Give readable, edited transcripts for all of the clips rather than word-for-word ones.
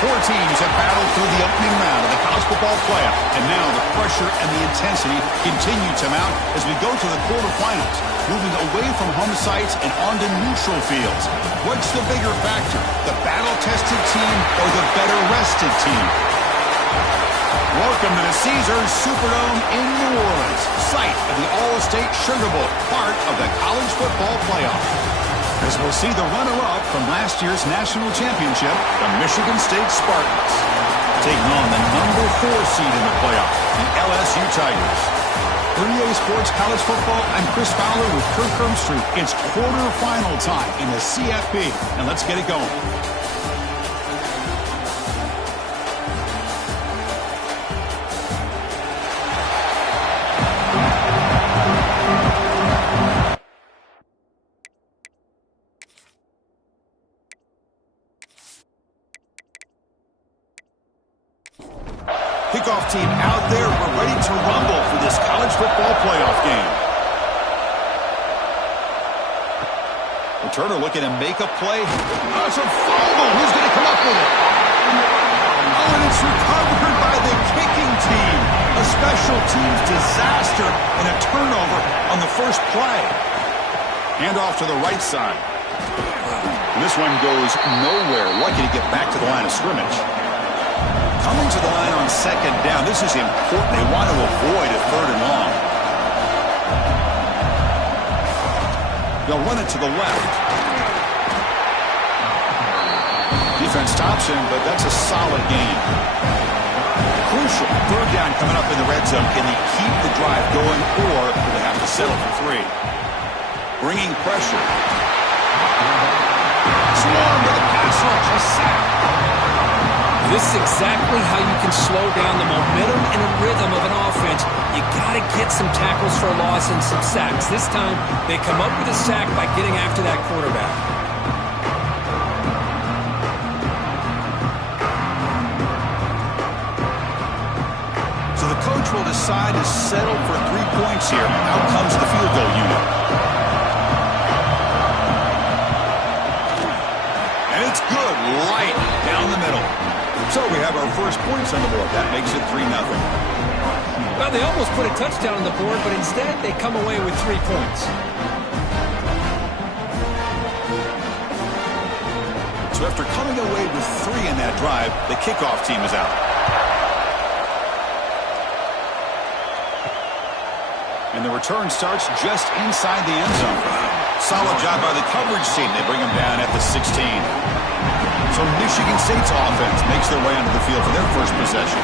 Four teams have battled through the opening round of the college football playoff, and now the pressure and the intensity continue to mount as we go to the quarterfinals, moving away from home sites and onto neutral fields. What's the bigger factor, the battle-tested team or the better-rested team? Welcome to the Caesars Superdome in New Orleans, site of the All-State Sugar Bowl, part of the college football playoff. As we'll see the runner-up from last year's national championship, the Michigan State Spartans, taking on the number 4 seed in the playoff, the LSU Tigers. For EA Sports College Football, I'm Chris Fowler with Kirk Herbstreit. It's quarterfinal time in the CFP, and let's get it going. Kickoff team out there. We're ready to rumble for this college football playoff game. Returner looking to make a play. Oh, it's a fumble. Who's going to come up with it? Oh, and it's recovered by the kicking team. A special teams disaster and a turnover on the first play. Hand off to the right side. And this one goes nowhere. Lucky to get back to the line of scrimmage. Coming to the line on second down. This is important. They want to avoid a third and long. They'll run it to the left. Defense stops him, but that's a solid gain. Crucial. Third down coming up in the red zone. Can they keep the drive going, or do they have to settle for 3? Bringing pressure. Swarm to the pass rush. A sack. This is exactly how you can slow down the momentum and a rhythm of an offense. You got to get some tackles for a loss and some sacks. This time, they come up with a sack by getting after that quarterback. So the coach will decide to settle for 3 points here. Out comes the field goal unit. And it's good, right down the middle. So we have our first points on the board. That makes it 3-0. Well, they almost put a touchdown on the board, but instead they come away with 3 points. So after coming away with 3 in that drive, the kickoff team is out. And the return starts just inside the end zone. Solid job by the coverage team. They bring him down at the 16. So Michigan State's offense makes their way onto the field for their first possession.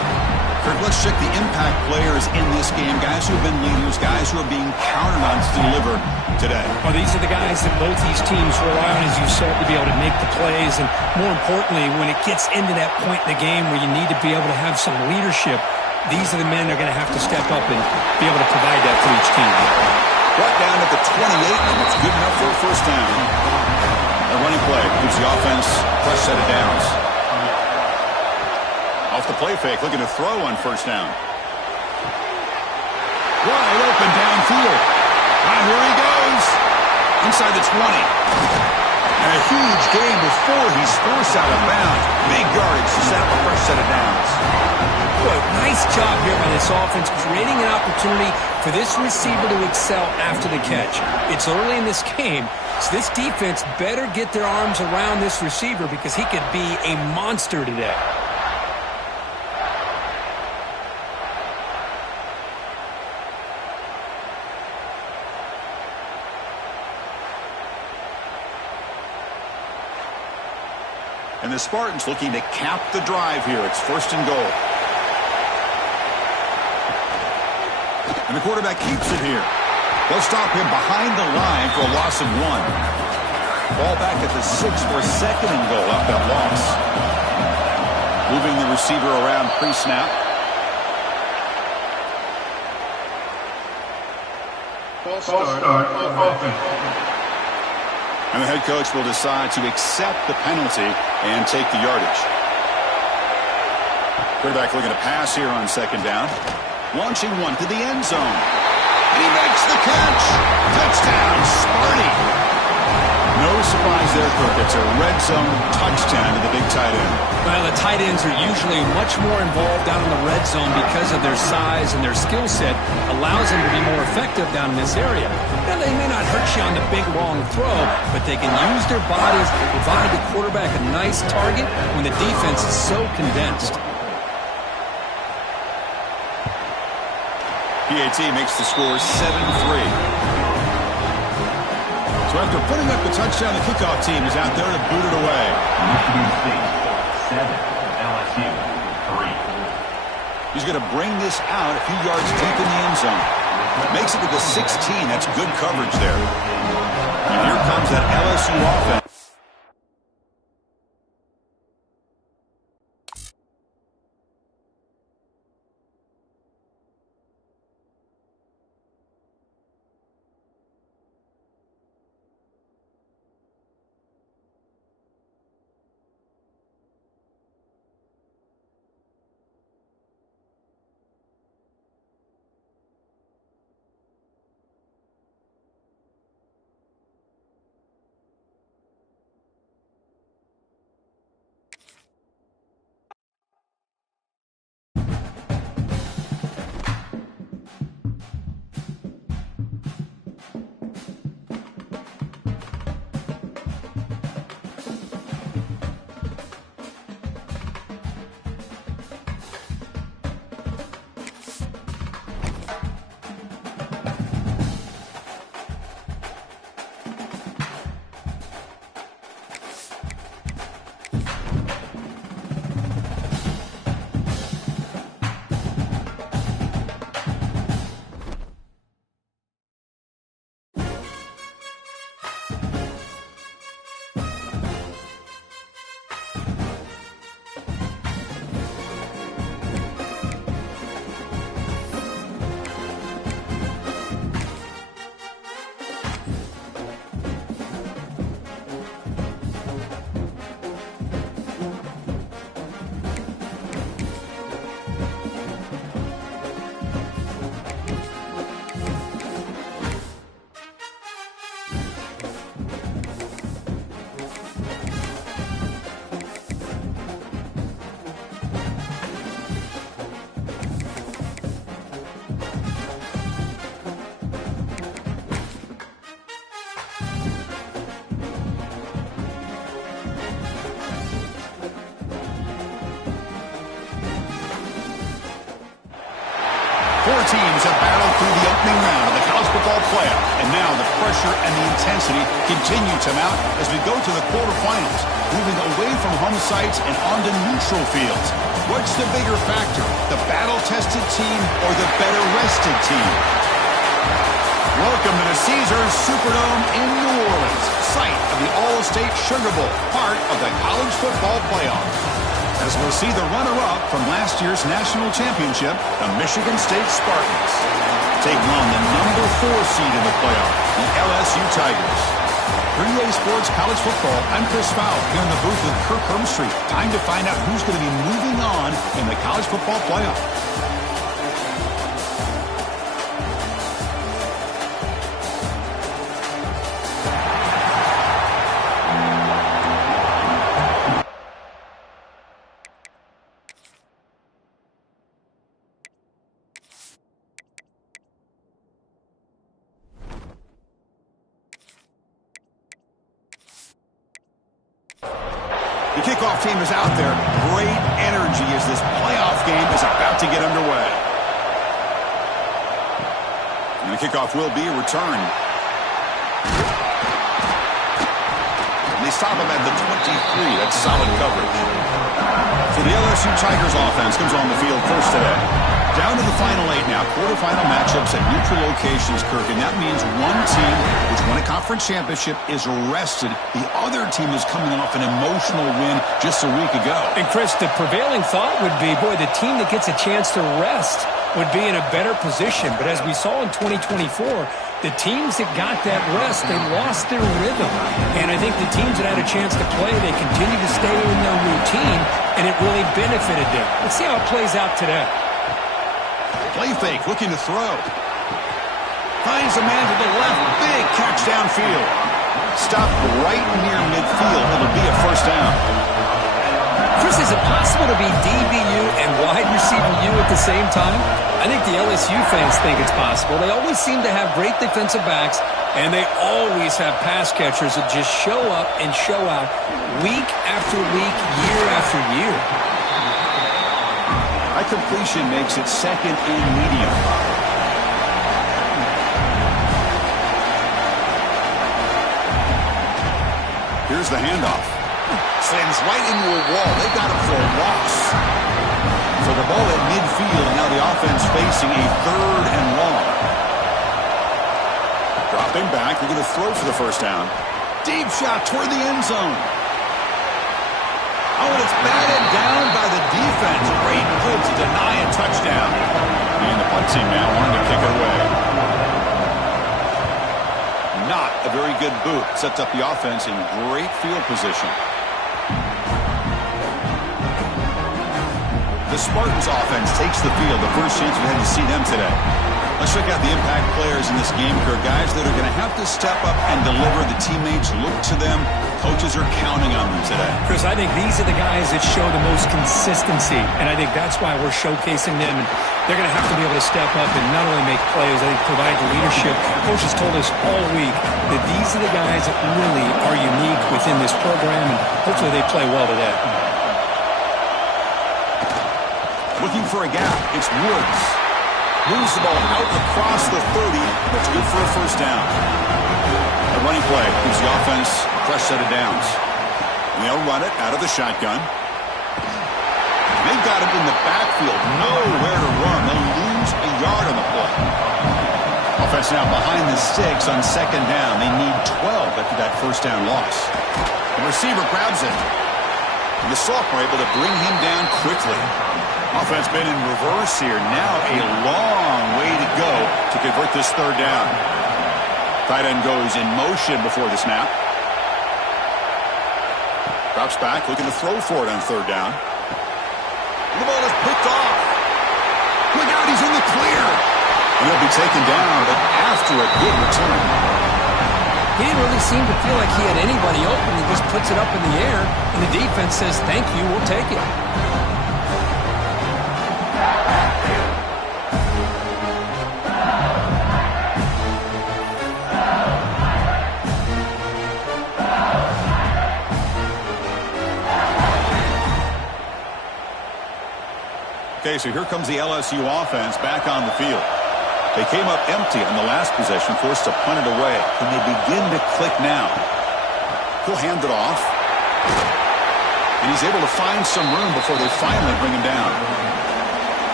Kirk, let's check the impact players in this game. Guys who have been leaders, guys who are being counted on to deliver today. Well, these are the guys that both these teams rely on, as you said, to be able to make the plays. And more importantly, when it gets into that point in the game where you need to be able to have some leadership, these are the men that are going to have to step up and be able to provide that for each team. Right down at the 28, and it's good enough for a first down. A running play gives the offense a fresh set of downs. Off the play fake, looking to throw on first down. Wide open downfield. And here he goes. Inside the 20. And a huge gain before he's forced out of bounds. Big yardage to set up a fresh set of downs. Boy, nice job here by this offense, creating an opportunity for this receiver to excel after the catch. It's early in this game, so this defense better get their arms around this receiver because he could be a monster today. And the Spartans looking to cap the drive here. It's first and goal. And the quarterback keeps it here. They'll stop him behind the line for a loss of 1. Ball back at the 6 for a second and goal off that loss. Moving the receiver around pre-snap. False start offense. And the head coach will decide to accept the penalty and take the yardage. Quarterback looking to pass here on second down. Launching one to the end zone. And he makes the catch. Touchdown, Sparty. No surprise there, Kirk. It's a red zone touchdown to the big tight end. Well, the tight ends are usually much more involved down in the red zone because of their size and their skill set allows them to be more effective down in this area. Now, they may not hurt you on the big, long throw, but they can use their bodies to provide the quarterback a nice target when the defense is so condensed. PAT makes the score 7-3. So after putting up the touchdown, the kickoff team is out there to boot it away. Michigan State 7, LSU 3. He's going to bring this out a few yards deep in the end zone. Makes it to the 16. That's good coverage there. And here comes that LSU offense. Four teams have battled through the opening round of the college football playoff, and now the pressure and the intensity continue to mount as we go to the quarterfinals, moving away from home sites and onto neutral fields. What's the bigger factor, the battle-tested team or the better-rested team? Welcome to the Caesars Superdome in New Orleans, site of the All-State Sugar Bowl, part of the college football playoff. As we'll see the runner-up from last year's national championship, the Michigan State Spartans, taking on the number 4 seed in the playoff, the LSU Tigers. For EA Sports College Football, I'm Chris Fowle, here in the booth with Kirk Hermstreet. Time to find out who's going to be moving on in the college football playoff. The kickoff team is out there. Great energy as this playoff game is about to get underway. And the kickoff will be a return. And they stop him at the 23. That's solid coverage. So the LSU Tigers offense comes on the field first today. Down to the final 8 now. Quarterfinal matchups at neutral locations, Kirk. And that means one team, which won a conference championship, is rested. The other team is coming off an emotional win just a week ago. And, Chris, the prevailing thought would be, boy, the team that gets a chance to rest would be in a better position. But as we saw in 2024, the teams that got that rest, they lost their rhythm. And I think the teams that had a chance to play, they continued to stay in their routine, and it really benefited them. Let's see how it plays out today. Play fake, looking to throw. Finds a man to the left. Big catch downfield. Stopped right near midfield. It'll be a first down. Chris, is it possible to be DBU and wide receiver U at the same time? I think the LSU fans think it's possible. They always seem to have great defensive backs, and they always have pass catchers that just show up and show out week after week, year after year. High completion makes it second and medium. Here's the handoff. Slams right into a wall. They got him for a loss. So the ball at midfield, and now the offense facing a third and long. Dropping back. They're going to throw for the first down. Deep shot toward the end zone. Oh, and it's batted down by the defense. Great move to deny a touchdown. And the punt team now wanting to kick it away. Not a very good boot. Sets up the offense in great field position. The Spartans offense takes the field. The first chance we had to see them today. Let's check out the impact players in this game here. Guys that are going to have to step up and deliver. The teammates look to them. Coaches are counting on them today. Chris, I think these are the guys that show the most consistency, and I think that's why we're showcasing them. And they're going to have to be able to step up and not only make plays, I think provide the leadership. Coaches told us all week that these are the guys that really are unique within this program, and hopefully they play well today. Looking for a gap. It's Woods. Moves the ball out across the 30. That's good for a first down. A running play gives the offense a fresh set of downs. And they'll run it out of the shotgun. They've got him in the backfield. Nowhere to run. They'll lose a yard on the play. Offense now behind the sticks on second down. They need 12 after that first down loss. The receiver grabs it. And the sophomore able to bring him down quickly. Offense been in reverse here. Now a long way to go to convert this third down. Tight end goes in motion before the snap. Drops back, looking to throw for it on third down. The ball is picked off. Look out, he's in the clear. And he'll be taken down, but after a good return. He didn't really seem to feel like he had anybody open. He just puts it up in the air, and the defense says, thank you, we'll take it. Okay, so here comes the LSU offense back on the field. They came up empty on the last possession, forced to punt it away. Can they begin to click now? He'll hand it off. And he's able to find some room before they finally bring him down.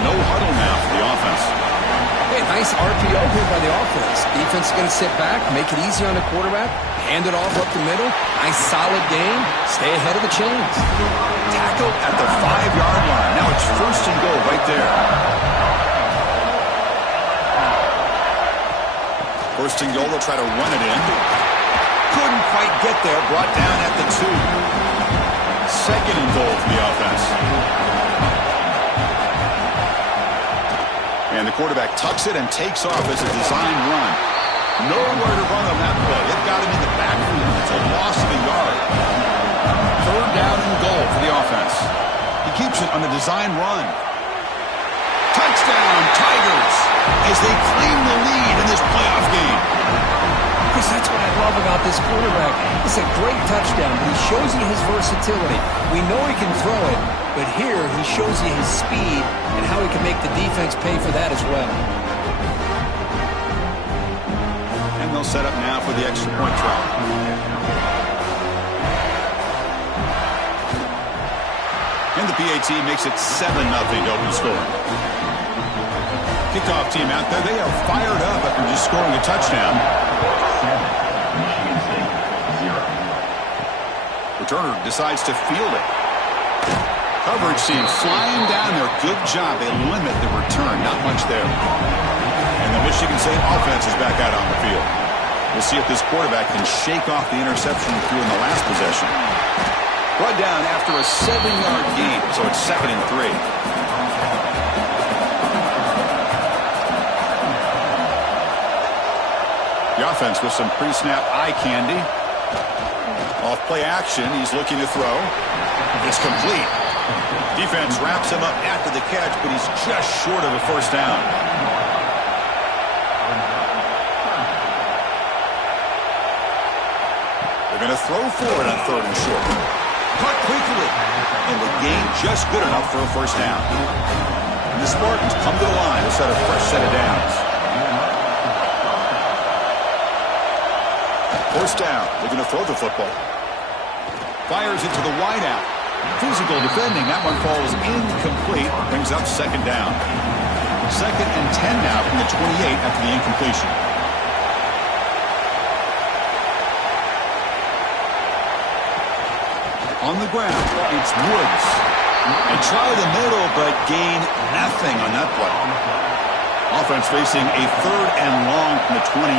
No huddle now for the offense. Hey, nice RPO here by the offense. Defense is going to sit back, make it easy on the quarterback, hand it off up the middle. Nice solid game. Stay ahead of the chains. Tackle at the 5-yard line. Now it's first and goal right there. First and goal, they'll try to run it in. Couldn't quite get there. Brought down at the 2. Second and goal for the offense. And the quarterback tucks it and takes off as a design run. Nowhere to run on that play. It got him in the backfield. It's a loss of a yard. Third down and goal for the offense. He keeps it on the design run. Touchdown, Tigers, as they claim the lead in this playoff game. Chris, that's what I love about this quarterback. It's a great touchdown, but he shows you his versatility. We know he can throw it, but here he shows you his speed and how he can make the defense pay for that as well. And they'll set up now for the extra point try. And the PAT makes it 7-0 open score. Kickoff team out there, they are fired up after just scoring a touchdown. 7, Michigan State, 0. Returner decides to field it. Coverage team flying down there. Good job. They limit the return. Not much there. And the Michigan State offense is back out on the field. We'll see if this quarterback can shake off the interception he threw in the last possession. Brought down after a 7-yard gain, so it's 2nd and 3. The offense with some pre-snap eye candy. Off play action, he's looking to throw. It's complete. Defense wraps him up after the catch, but he's just short of a first down. They're going to throw for it on 3rd and short. Caught quickly, and the gain just good enough for a first down. And the Spartans come to the line to set a fresh set of downs. First down, they're going to throw the football. Fires it to the wideout. Physical defending, that one falls incomplete, brings up 2nd down. 2nd and 10 now from the 28 after the incompletion. On the ground, it's Woods. And try the middle, but gain nothing on that play. Offense facing a 3rd and long from the 28.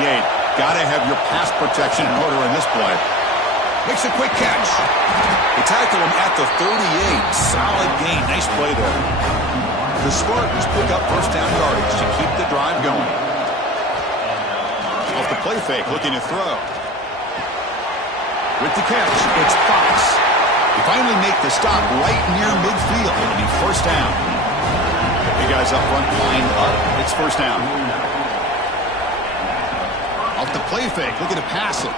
Got to have your pass protection in order in this play. Makes a quick catch. They tackle him at the 38. Solid gain. Nice play there. The Spartans pick up first down yardage to keep the drive going. Off the play fake, looking to throw. With the catch, it's Fox. They finally make the stop right near midfield. It'll be first down. The guys up front line up. It's first down. Off the play fake, looking to pass it.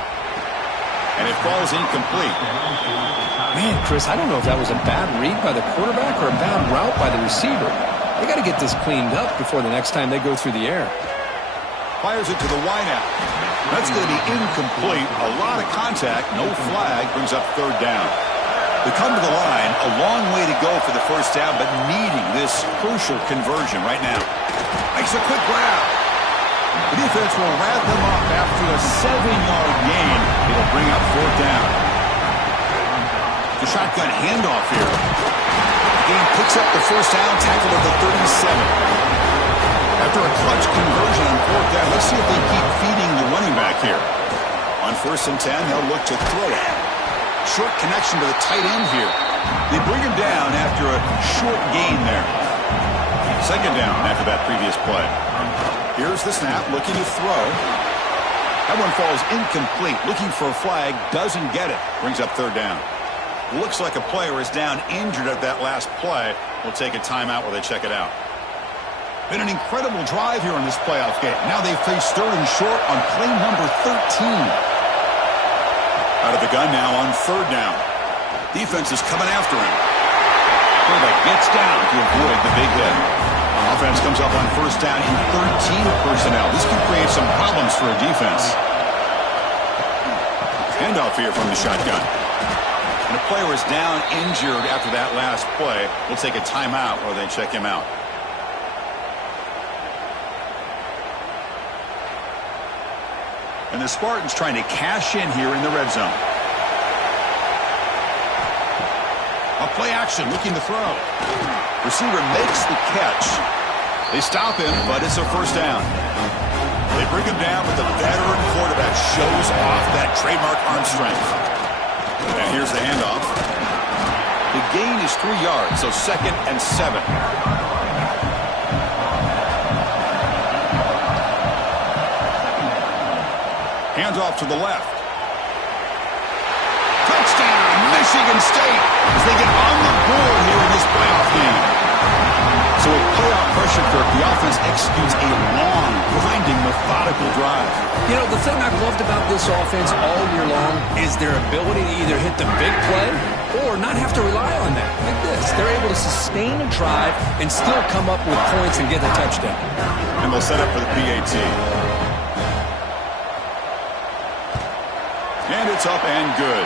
And it falls incomplete. Man, Chris, I don't know if that was a bad read by the quarterback or a bad route by the receiver. They got to get this cleaned up before the next time they go through the air. Fires it to the wideout. That's going to be incomplete. A lot of contact, no flag, brings up 3rd down. They come to the line, a long way to go for the first down, but needing this crucial conversion right now. Makes a quick grab. The defense will wrap them up after a 7-yard gain. It'll bring up 4th down. The shotgun handoff here. The game picks up the first down, tackled at the 37. After a clutch conversion on 4th down, let's see if they keep feeding the running back here. On 1st and 10, they'll look to throw it. Short connection to the tight end here. They bring him down after a short gain there. 2nd down after that previous play. Here's the snap, looking to throw. That one falls incomplete. Looking for a flag, doesn't get it. Brings up 3rd down. Looks like a player is down injured at that last play. We'll take a timeout while they check it out. Been an incredible drive here in this playoff game. Now they face 3rd and short on play number 13. Out of the gun now on 3rd down. Defense is coming after him. Quarterback gets down to avoid the big hit. Offense comes up on 1st down in 13 personnel. This could create some problems for a defense. Handoff here from the shotgun. And the player is down injured after that last play. We'll take a timeout while they check him out. And the Spartans trying to cash in here in the red zone. A play action, looking to throw. Receiver makes the catch. They stop him, but it's a first down. They bring him down, but the veteran quarterback shows off that trademark arm strength. And here's the handoff. The gain is 3 yards, so 2nd and 7. Hands off to the left. Touchdown, Michigan State, as they get on the board here in this playoff game. So with playoff pressure, Kirk, the offense executes a long, grinding, methodical drive. You know, the thing I've loved about this offense all year long is their ability to either hit the big play or not have to rely on that. Like this, they're able to sustain a drive and still come up with points and get the touchdown. And they'll set up for the PAT. And it's up and good.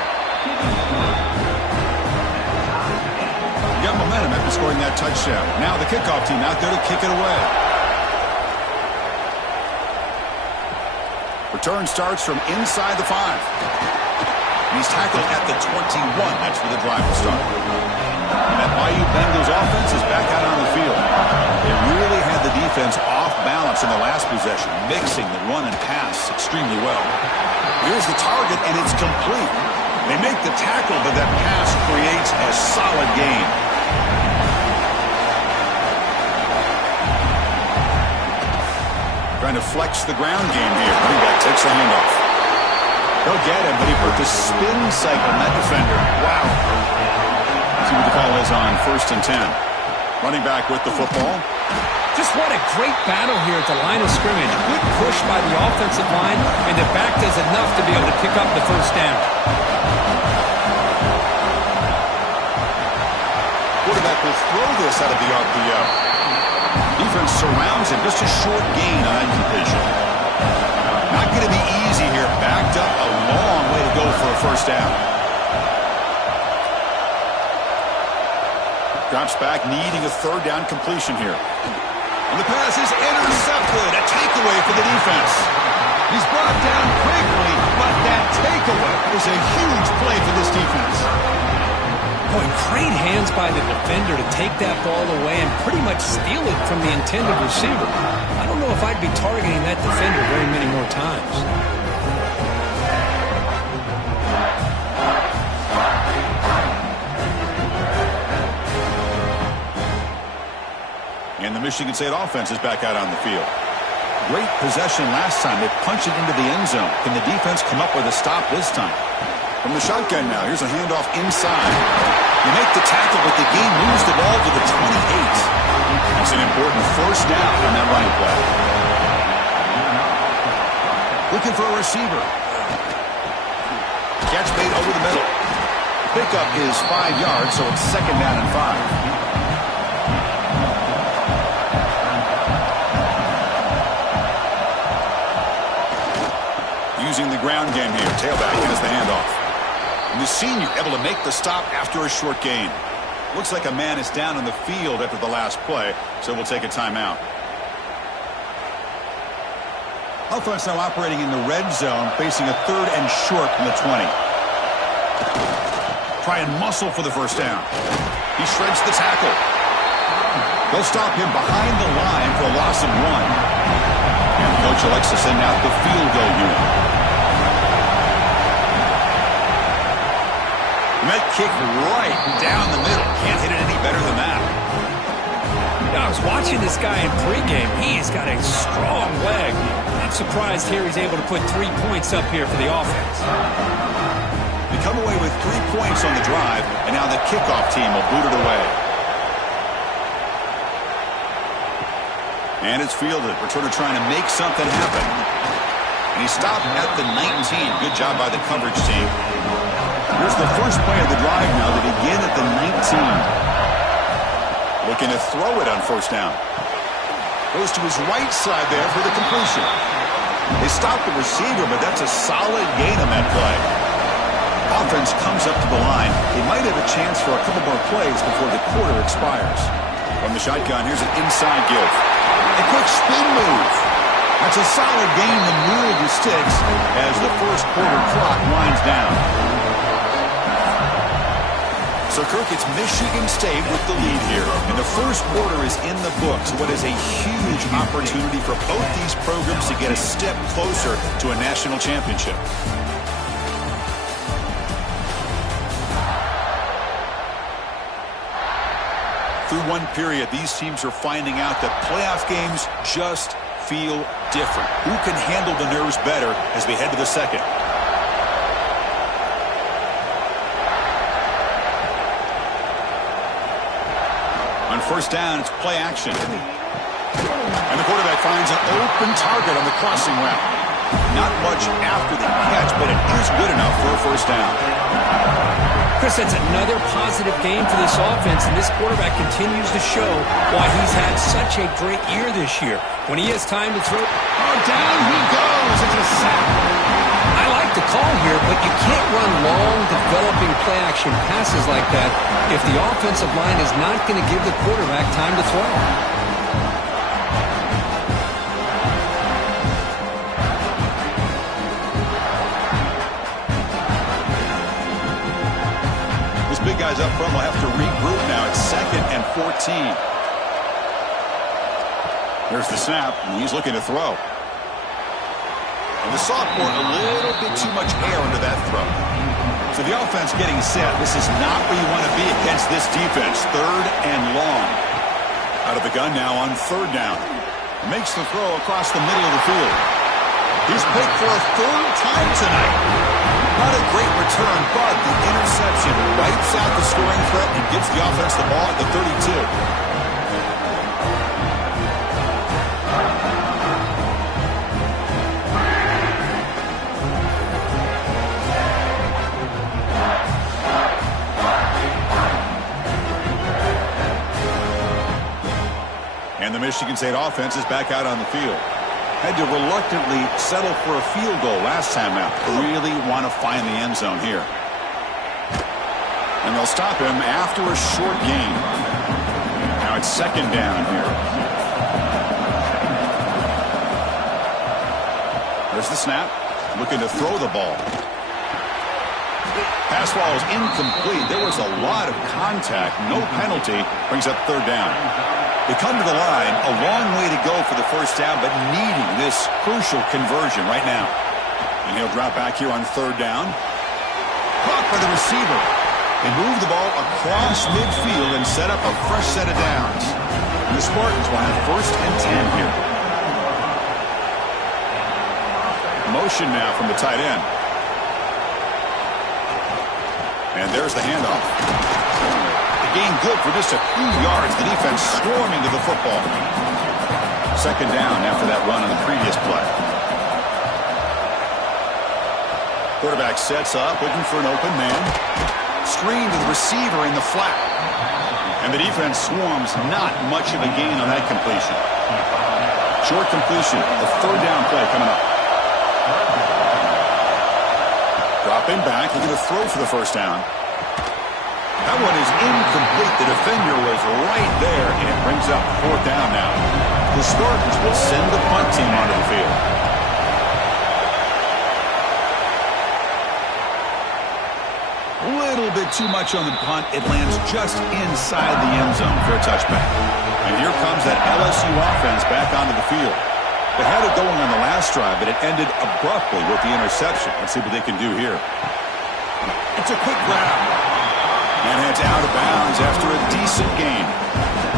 You got momentum after scoring that touchdown. Now the kickoff team out there to kick it away. Return starts from inside the 5. And he's tackled at the 21. That's where the drive will start. And that Bayou Bengals offense is back out on the field. They really had the defense off balance in the last possession, mixing the run and pass extremely well. Here's the target, and it's complete. They make the tackle, but that pass creates a solid gain. Trying to flex the ground game here. Running back takes the handoff. They'll get him, but he put the spin cycle on that defender. Wow. See what the call is on 1st and 10. Running back with the football. Just what a great battle here at the line of scrimmage. Good push by the offensive line, and the back does enough to be able to pick up the first down. Quarterback will throw this out of the RPO. Defense surrounds him. Just a short gain on that completion. Not going to be easy here. Backed up a long way to go for a first down. Drops back, needing a 3rd down completion here. And the pass is intercepted. A takeaway for the defense. He's brought down quickly, but that takeaway is a huge play for this defense. Boy, great hands by the defender to take that ball away and pretty much steal it from the intended receiver. I don't know if I'd be targeting that defender very many more times. And the Michigan State offense is back out on the field. Great possession last time. They punch it into the end zone. Can the defense come up with a stop this time? From the shotgun now, here's a handoff inside. You make the tackle, but the game moves the ball to the 28. That's an important first down on that running play. Looking for a receiver. Catch made over the middle. Pickup is 5 yards, so it's 2nd down and 5. Using the ground game here. Tailback has the handoff. And the senior able to make the stop after a short gain. Looks like a man is down on the field after the last play, so we'll take a timeout. Offense now operating in the red zone, facing a 3rd and short from the 20. Try and muscle for the first down. He shreds the tackle. They'll stop him behind the line for a loss of 1. And the coach elects to send out the field goal unit. That kick right down the middle. Can't hit it any better than that. I was watching this guy in pregame. He's got a strong leg. I'm surprised here he's able to put 3 points up here for the offense. They come away with 3 points on the drive, and now the kickoff team will boot it away. And it's fielded. Returner trying to make something happen. And he stopped at the 19. Good job by the coverage team. Here's the first play of the drive now to begin at the 19. Looking to throw it on first down. Goes to his right side there for the completion. They stopped the receiver, but that's a solid gain on that play. Offense comes up to the line. They might have a chance for a couple more plays before the quarter expires. From the shotgun, here's an inside give. A quick spin move. That's a solid gain to move the sticks as the first quarter clock winds down. So, Kirk, it's Michigan State with the lead here. And the first quarter is in the books. What is a huge opportunity for both these programs to get a step closer to a national championship. Through one period, these teams are finding out that playoff games just feel different. Who can handle the nerves better as we head to the second? On first down, it's play action. And the quarterback finds an open target on the crossing route. Not much after the catch, but it is good enough for a first down. Chris, that's another positive game for this offense, and this quarterback continues to show why he's had such a great year this year. When he has time to throw, down he goes. It's a sack. I like the call here, but you can't run long, developing play-action passes like that if the offensive line is not going to give the quarterback time to throw. Big guys up front will have to regroup now. It's 2nd and 14. There's the snap, and he's looking to throw. And the sophomore, a little bit too much air under that throw. So the offense getting set. This is not where you want to be against this defense. 3rd and long. Out of the gun now on 3rd down. Makes the throw across the middle of the field. He's picked for a 3rd time tonight. Not a great return, but the interception wipes out the scoring threat and gives the offense the ball at the 32. And the Michigan State offense is back out on the field. Had to reluctantly settle for a field goal last time out. Really want to find the end zone here. And they'll stop him after a short gain. Now it's second down here. There's the snap. Looking to throw the ball. Pass ball is incomplete. There was a lot of contact. No penalty. Brings up third down. They come to the line, a long way to go for the first down, but needing this crucial conversion right now. And he'll drop back here on third down. Caught by the receiver. They move the ball across midfield and set up a fresh set of downs. And the Spartans will have first and 10 here. Motion now from the tight end. And there's the handoff. Gain good for just a few yards. The defense swarming to the football. Second down after that run on the previous play. Quarterback sets up, looking for an open man. Screen to the receiver in the flat. And the defense swarms. Not much of a gain on that completion. Short completion. A third down play coming up. Dropping back, looking to throw for the first down. That one is incomplete. The defender was right there, and it brings up fourth down now. The Spartans will send the punt team onto the field. A little bit too much on the punt. It lands just inside the end zone for a touchback. And here comes that LSU offense back onto the field. They had it going on the last drive, but it ended abruptly with the interception. Let's see what they can do here. It's a quick grab. And heads out of bounds after a decent gain.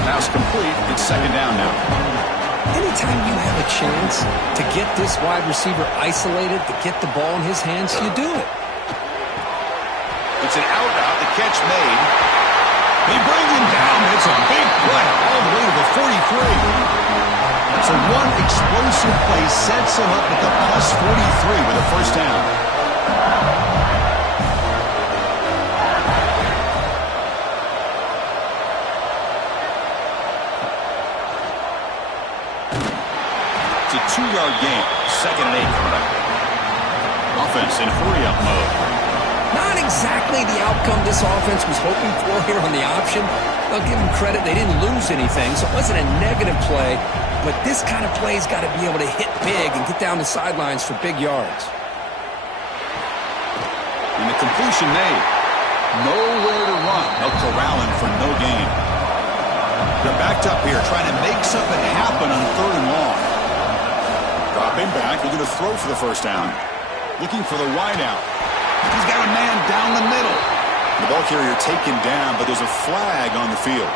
Pass complete. It's second down now. Anytime you have a chance to get this wide receiver isolated, to get the ball in his hands, you do it. It's an out-out. The catch made. They bring him down. It's a big play all the way to the 43. So one explosive play sets him up at the plus 43 with a first down. It's a 2-yard gain. Second and 8 coming up. Offense in hurry-up mode. Not exactly the outcome this offense was hoping for here on the option. I'll give them credit. They didn't lose anything, so it wasn't a negative play. But this kind of play's got to be able to hit big and get down the sidelines for big yards. And the completion made. Nowhere to run. They'll corral him for no gain. They're backed up here trying to make something happen on third and long. Dropping back. They're going to throw for the first down. Looking for the wideout. He's got a man down the middle. The ball carrier taken down, but there's a flag on the field.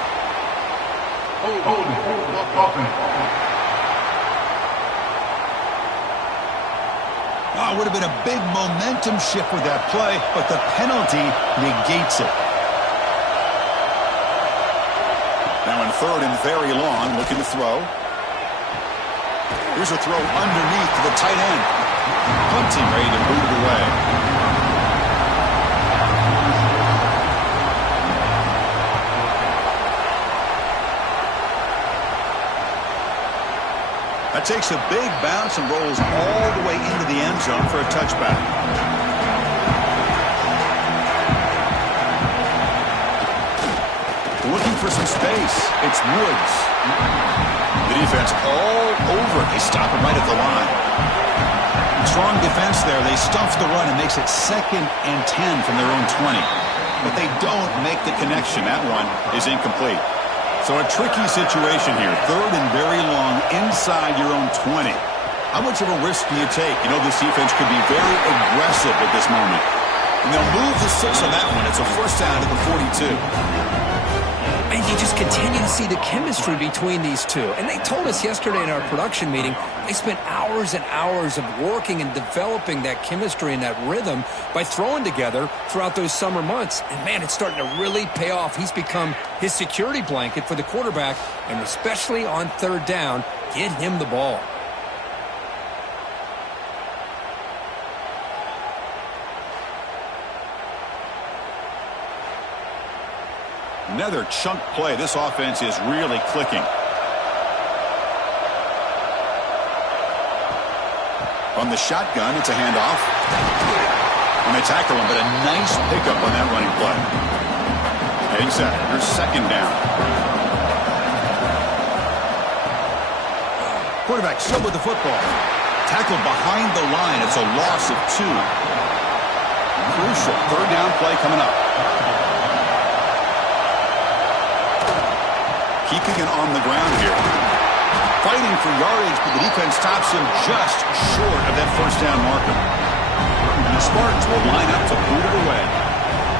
It would have been a big momentum shift with that play, but the penalty negates it. Now in third and very long, looking to throw. Here's a throw underneath to the tight end. Punting ready to move it away. That takes a big bounce and rolls all the way into the end zone for a touchback. Looking for some space. It's Woods. The defense all over it. They stop him right at the line. Strong defense there. They stuff the run and makes it second and 10 from their own 20. But they don't make the connection. That one is incomplete. So a tricky situation here. Third and very long inside your own 20. How much of a risk do you take? You know, this defense could be very aggressive at this moment. And they'll move the 6 on that one. It's a first down to the 42. And you just continue to see the chemistry between these two. And they told us yesterday in our production meeting, they spent hours and hours of working and developing that chemistry and that rhythm by throwing together throughout those summer months. And, man, it's starting to really pay off. He's become his security blanket for the quarterback, and especially on third down, get him the ball. Another chunk play. This offense is really clicking. From the shotgun, it's a handoff. And they tackle him, but a nice pickup on that running play. Heading set. Here's second down. Quarterback still with the football. Tackled behind the line. It's a loss of 2. Crucial third down play coming up. Keeping it on the ground here. Fighting for yardage, but the defense stops him just short of that first down marker. And the Spartans will line up to boot it away.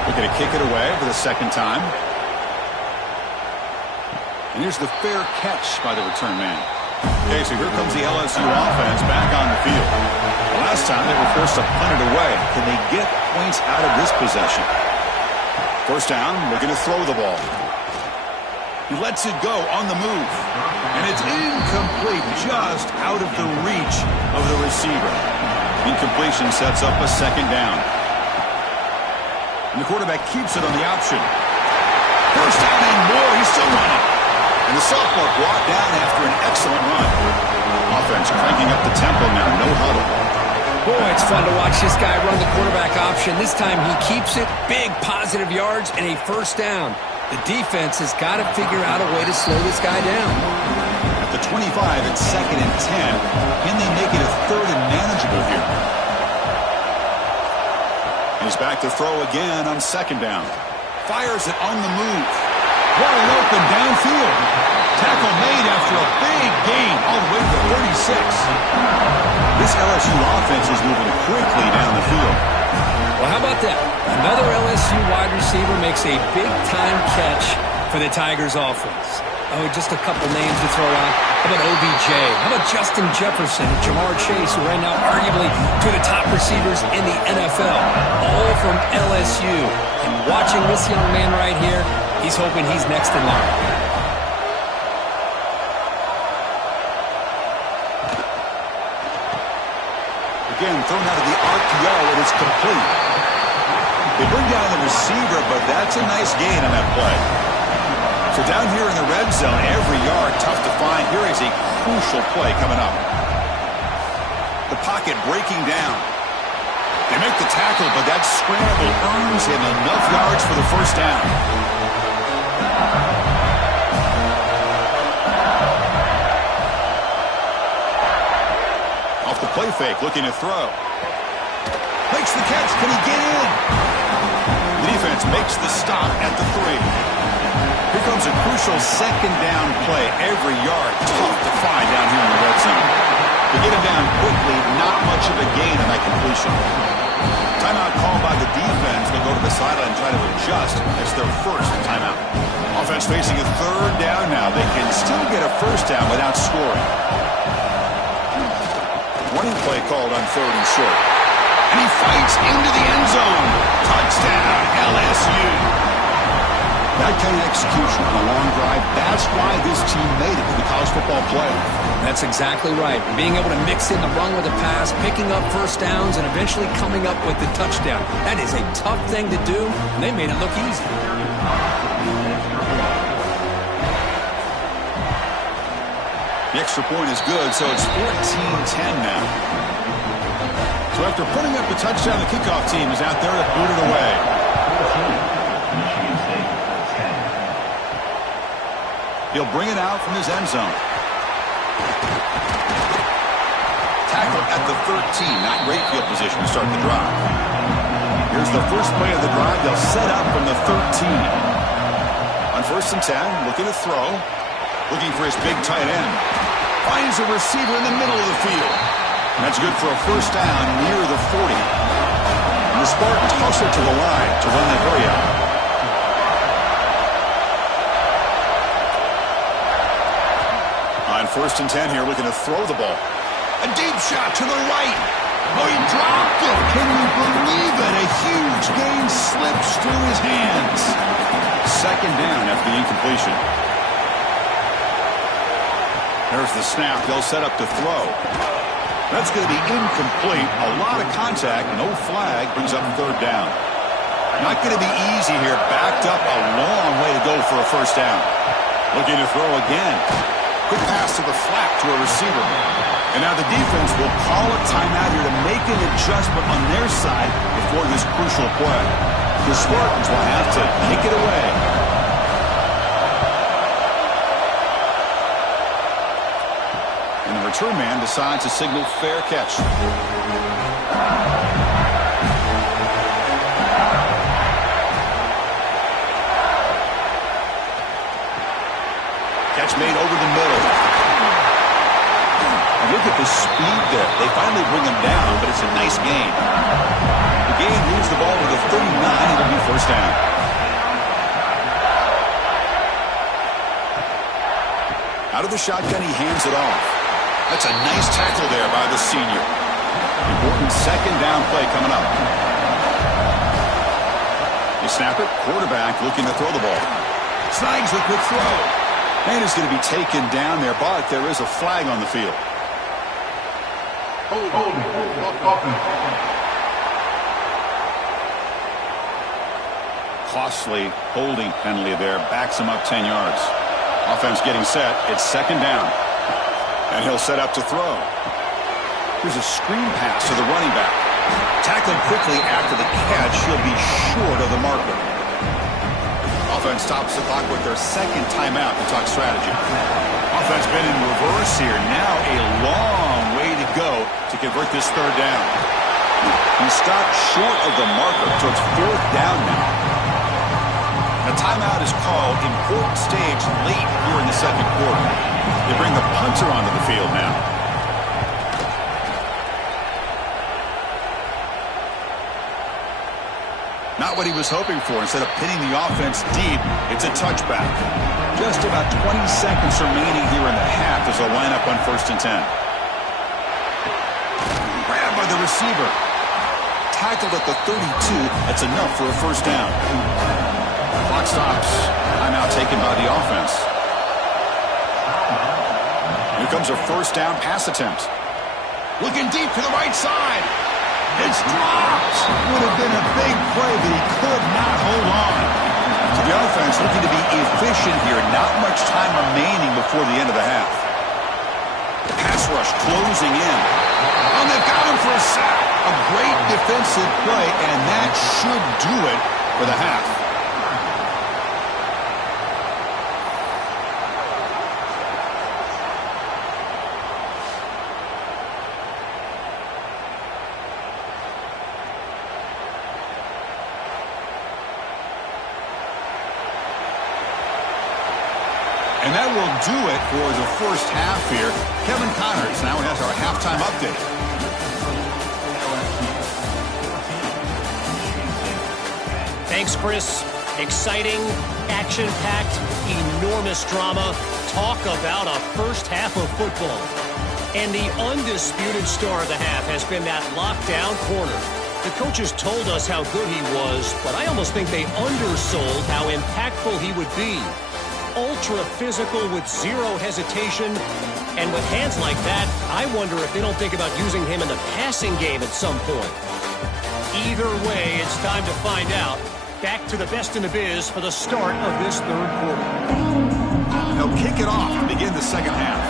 Looking to kick it away for the second time. And here's the fair catch by the return man. Okay, so here comes the LSU offense back on the field. Last time they were forced to punt it away. Can they get points out of this possession? First down, looking to throw the ball. He lets it go on the move. And it's incomplete, just out of the reach of the receiver. Incompletion sets up a second down. And the quarterback keeps it on the option. First down and more. He's still running. And the sophomore brought down after an excellent run. Offense cranking up the tempo now. No huddle. Boy, it's fun to watch this guy run the quarterback option. This time he keeps it. Big positive yards and a first down. The defense has got to figure out a way to slow this guy down. At the 25, it's 2nd and 10. Can they make it a third and manageable here? He's back to throw again on second down. Fires it on the move. Wide open downfield. Tackle made after a big gain all the way to the 36. This LSU offense is moving quickly down the field. Well, how about that? Another LSU wide receiver makes a big-time catch for the Tigers offense. Oh, just a couple names to throw out. How about OBJ? How about Justin Jefferson and Jamar Chase, who right now arguably two of the top receivers in the NFL, all from LSU. And watching this young man right here, he's hoping he's next in line. Again, thrown out of the RPO, and it's complete. They bring down the receiver, but that's a nice gain on that play. So down here in the red zone, every yard tough to find. Here is a crucial play coming up. The pocket breaking down. They make the tackle, but that scramble earns him enough yards for the first down. Off the play fake, looking to throw. Makes the catch. Can he get in? The defense makes the stop at the 3. Here comes a crucial second down play. Every yard tough to find down here in the red zone. To get him down quickly, not much of a gain on that completion. Timeout called by the defense. They'll go to the sideline and try to adjust. It's their first timeout. Offense facing a third down now. They can still get a first down without scoring. Running play called on 3rd and short. And he fights into the end zone. Touchdown, LSU. That kind of execution on a long drive, that's why this team made it to the college football playoff. That's exactly right. Being able to mix in the run with the pass, picking up first downs, and eventually coming up with the touchdown. That is a tough thing to do, and they made it look easy. The extra point is good, so it's 14-10 now. So after putting up a touchdown, the kickoff team is out there to boot it away. He'll bring it out from his end zone. Tackle at the 13. Not great field position to start the drive. Here's the first play of the drive. They'll set up from the 13. On 1st and 10, looking to throw. Looking for his big tight end. Finds a receiver in the middle of the field. And that's good for a first down near the 40. And the Spartans hustle to the line to run that hurry out. first and 10 here, looking to throw the ball. A deep shot to the right. Oh, he dropped it. Can you believe it? A huge gain slips through his hands. Second down after the incompletion. There's the snap. They'll set up to throw. That's going to be incomplete. A lot of contact. No flag. Brings up third down. Not going to be easy here. Backed up a long way to go for a first down. Looking to throw again. Quick pass to the flat to a receiver. And now the defense will call a timeout here to make an adjustment on their side before this crucial play. The Spartans will have to kick it away. And the return man decides to signal fair catch. Catch made over the middle. And look at the speed there. They finally bring him down, but it's a nice gain. The gain moves the ball to the 39. It'll be first down. Out of the shotgun, he hands it off. That's a nice tackle there by the senior. Important second down play coming up. They snap it. Quarterback looking to throw the ball. Snags the quick throw. And is going to be taken down there, but there is a flag on the field. Costly holding penalty there. Backs him up 10 yards. Offense getting set. It's second down. And he'll set up to throw. Here's a screen pass to the running back. Tackled quickly after the catch. He'll be short of the marker. Offense stops the clock with their second timeout to talk strategy. Offense been in reverse here. Now a long way to go to convert this third down. He stopped short of the marker, so it's fourth down now. A timeout is called. Important stage late here in the second quarter. They bring the punter onto the field now. Not what he was hoping for. Instead of pinning the offense deep, it's a touchback. Just about 20 seconds remaining here in the half as they'll line up on first and 10. Grabbed by the receiver. Tackled at the 32. That's enough for a first down. Clock stops. Timeout taken by the offense. Here comes a first down pass attempt. Looking deep to the right side. It's dropped. Would have been a big play, but he could not hold on. So the offense looking to be efficient here. Not much time remaining before the end of the half. The pass rush closing in. Oh, they've got him for a sack. A great defensive play, and that should do it for the half. And that will do it for the first half here. Kevin Connors now has our halftime update. Thanks, Chris. Exciting, action-packed, enormous drama. Talk about a first half of football. And the undisputed star of the half has been that lockdown corner. The coaches told us how good he was, but I almost think they undersold how impactful he would be. Ultra physical with zero hesitation, and with hands like that, I wonder if they don't think about using him in the passing game at some point. Either way, it's time to find out. Back to the best in the biz for the start of this third quarter. They'll kick it off to begin the second half.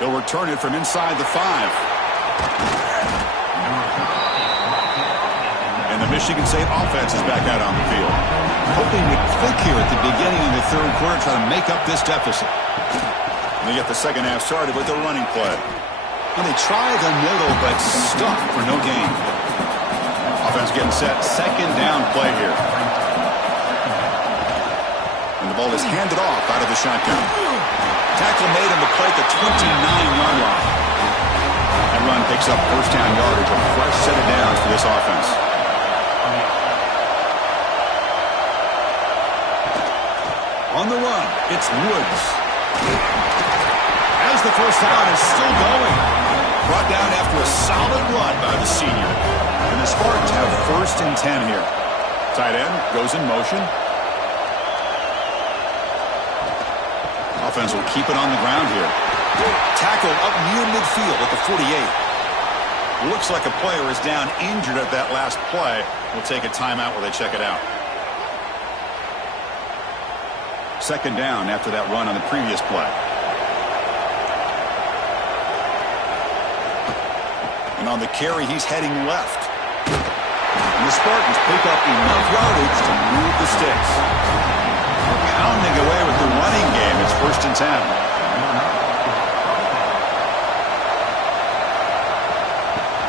They'll return it from inside the 5. The Michigan State offense is back out on the field. Hoping to click here at the beginning of the third quarter, try to make up this deficit. And they get the second half started with a running play. And they try the middle, but stuck for no gain. Offense getting set. Second down play here. And the ball is handed off out of the shotgun. Tackle made on the play at the 29-yard line. That run picks up first down yardage, a fresh set of downs for this offense. On the run, it's Woods. As the first down is still going. Brought down after a solid run by the senior. And the Spartans have 1st and 10 here. Tight end goes in motion. Offense will keep it on the ground here. Tackle up near midfield at the 48. Looks like a player is down injured at that last play. We'll take a timeout while they check it out. 2nd down after that run on the previous play. And on the carry, he's heading left. And the Spartans pick up enough yardage to move the sticks. We're pounding away with the running game. It's 1st and 10.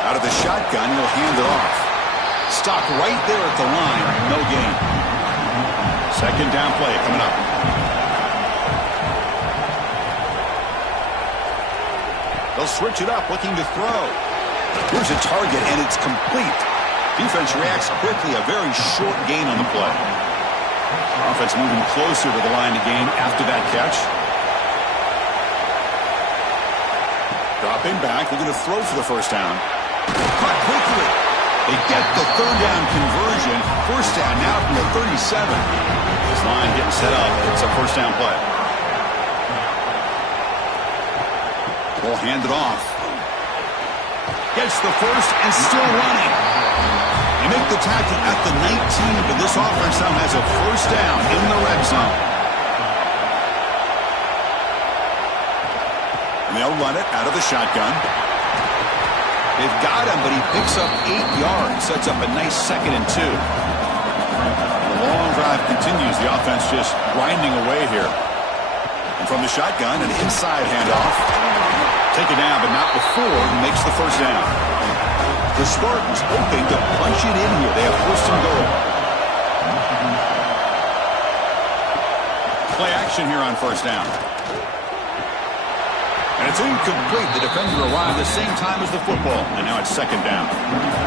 Out of the shotgun, he'll hand it off. Stop right there at the line. No gain. 2nd down play coming up. They'll switch it up, looking to throw. Here's a target, and it's complete. Defense reacts quickly. A very short gain on the play. Offense moving closer to the line of game after that catch. Dropping back, looking to throw for the 1st down. Cut quickly. They get the 3rd down conversion. 1st down now from the 37. This line getting set up. It's a 1st down play. We'll hand it off. Gets the 1st and still running. They make the tackle at the 19, but this offense now has a 1st down in the red zone. And they'll run it out of the shotgun. They've got him, but he picks up 8 yards. Sets up a nice 2nd and 2. The long drive continues. The offense just grinding away here. And from the shotgun, an inside handoff. Take it down, but not before he makes the 1st down. The Spartans hoping to punch it in here. They have 1st and goal. Play action here on 1st down. And it's incomplete. The defender arrived the same time as the football. And now it's 2nd down.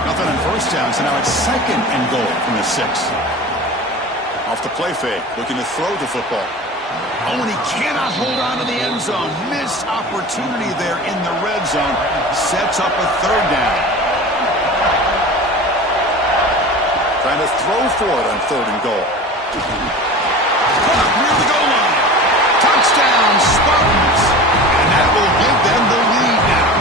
Nothing on 1st down, so now it's 2nd and goal from the 6. Off the play fake, looking to throw the football. Oh, and he cannot hold on to the end zone. Missed opportunity there in the red zone. Sets up a 3rd down. Trying to throw for it on 3rd and goal. Caught near the goal line. Touchdown, Spartans. And that will give them the lead now.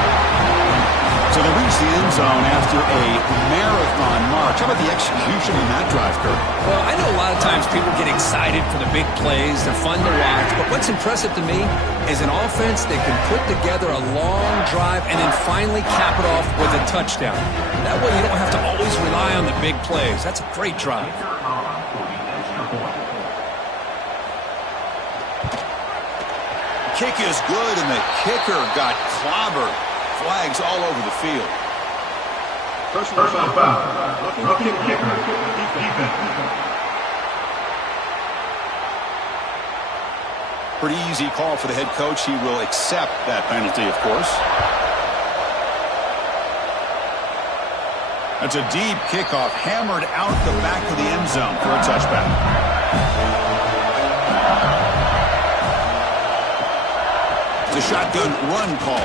So they reach the end zone after a marathon march. How about the execution on that drive, Kurt? Well, I know a lot of times people get excited for the big plays. They're fun to watch. But what's impressive to me is an offense that can put together a long drive and then finally cap it off with a touchdown. That way you don't have to always rely on the big plays. That's a great drive. Kick is good, and the kicker got clobbered. Flags all over the field. Personal foul. Rookie kicker. Defense. Pretty easy call for the head coach. He will accept that penalty, of course. That's a deep kickoff, hammered out the back of the end zone for a touchback. The shotgun run call.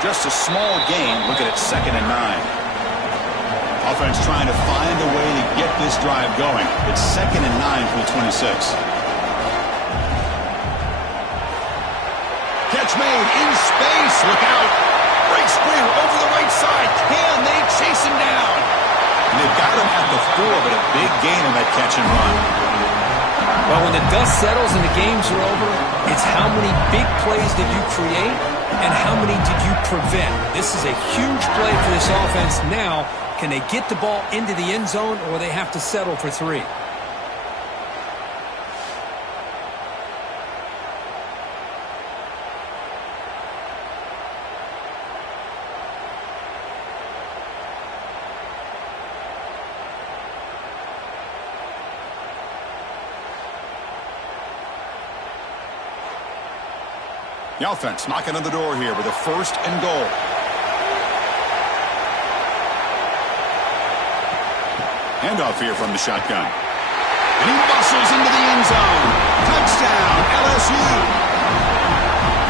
Just a small gain. Look at it, 2nd and 9. Offense trying to find a way to get this drive going. It's 2nd and 9 from the 26. Catch made in space. Look out. Breaks clear over the right side. Can they chase him down? And they've got him at the 4, but a big gain on that catch and run. Well, when the dust settles and the games are over, it's how many big plays did you create and how many did you prevent? This is a huge play for this offense. Now, can they get the ball into the end zone, or they have to settle for 3? The offense knocking on the door here with a 1st and goal. Handoff here from the shotgun. And he muscles into the end zone. Touchdown, LSU.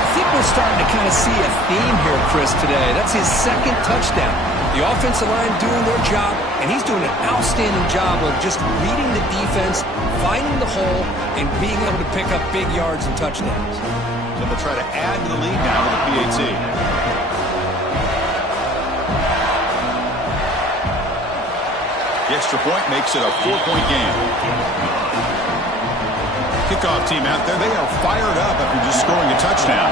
I think we're starting to kind of see a theme here, Chris, today. That's his second touchdown. The offensive line doing their job, and he's doing an outstanding job of just reading the defense, finding the hole, and being able to pick up big yards and touchdowns. So they'll try to add to the lead now with the PAT. The extra point makes it a 4-point game. Kickoff team out there, they are fired up after just scoring a touchdown.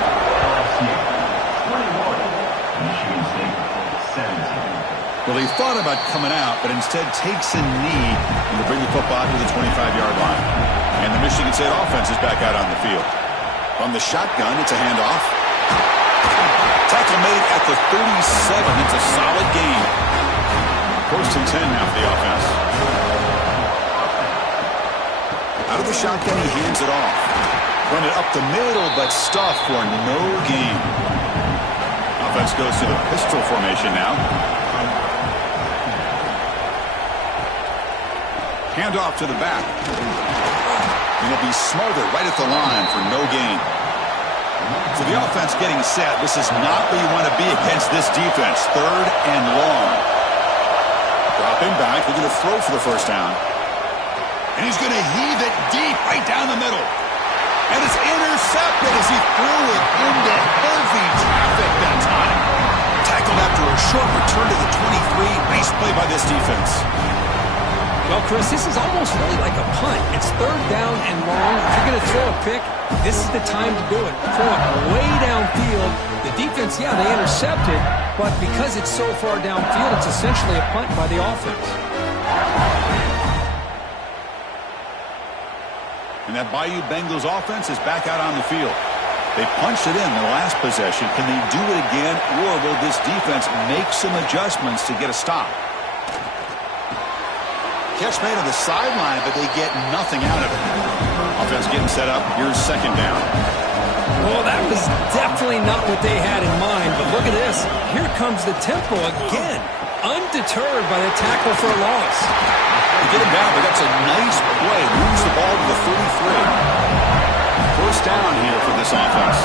Well, he thought about coming out, but instead takes a knee to bring the football to the 25-yard line. And the Michigan State offense is back out on the field. From the shotgun, it's a handoff. Tackle made at the 37. It's a solid gain. First and 10 now for the offense. Out of the shotgun, he hands it off. Run it up the middle, but stuffed for no gain. Offense goes to the pistol formation now. Handoff to the back. And he'll be smothered right at the line for no gain. So the offense getting set. This is not where you want to be against this defense. 3rd and long. Dropping back, looking to throw for the first down. And he's going to heave it deep right down the middle. And it's intercepted as he threw it into heavy traffic that time. Tackled after a short return to the 23. Nice play by this defense. Well, Chris, this is almost really like a punt. It's 3rd down and long. If you're going to throw a pick, this is the time to do it. Throw it way downfield. The defense, yeah, they intercepted, but because it's so far downfield, it's essentially a punt by the offense. And that Bayou Bengals offense is back out on the field. They punched it in the last possession. Can they do it again, or will this defense make some adjustments to get a stop? Catch made on the sideline, but they get nothing out of it. Offense getting set up. Here's 2nd down. Well, that was definitely not what they had in mind, but look at this. Here comes the tempo again. Undeterred by the tackle for a loss. They get him down, but that's a nice play. Moves the ball to the 33. First down here for this offense.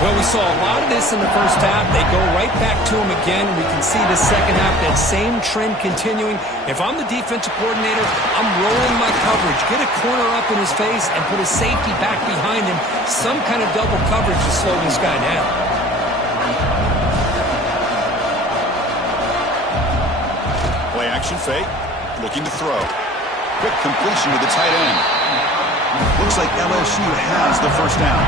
Well, we saw a lot of this in the first half. They go right back to him again. We can see the second half, that same trend continuing. If I'm the defensive coordinator, I'm rolling my coverage. Get a corner up in his face and put a safety back behind him. Some kind of double coverage to slow this guy down. Play action fake. Looking to throw. Quick completion to the tight end. Looks like LSU has the first down.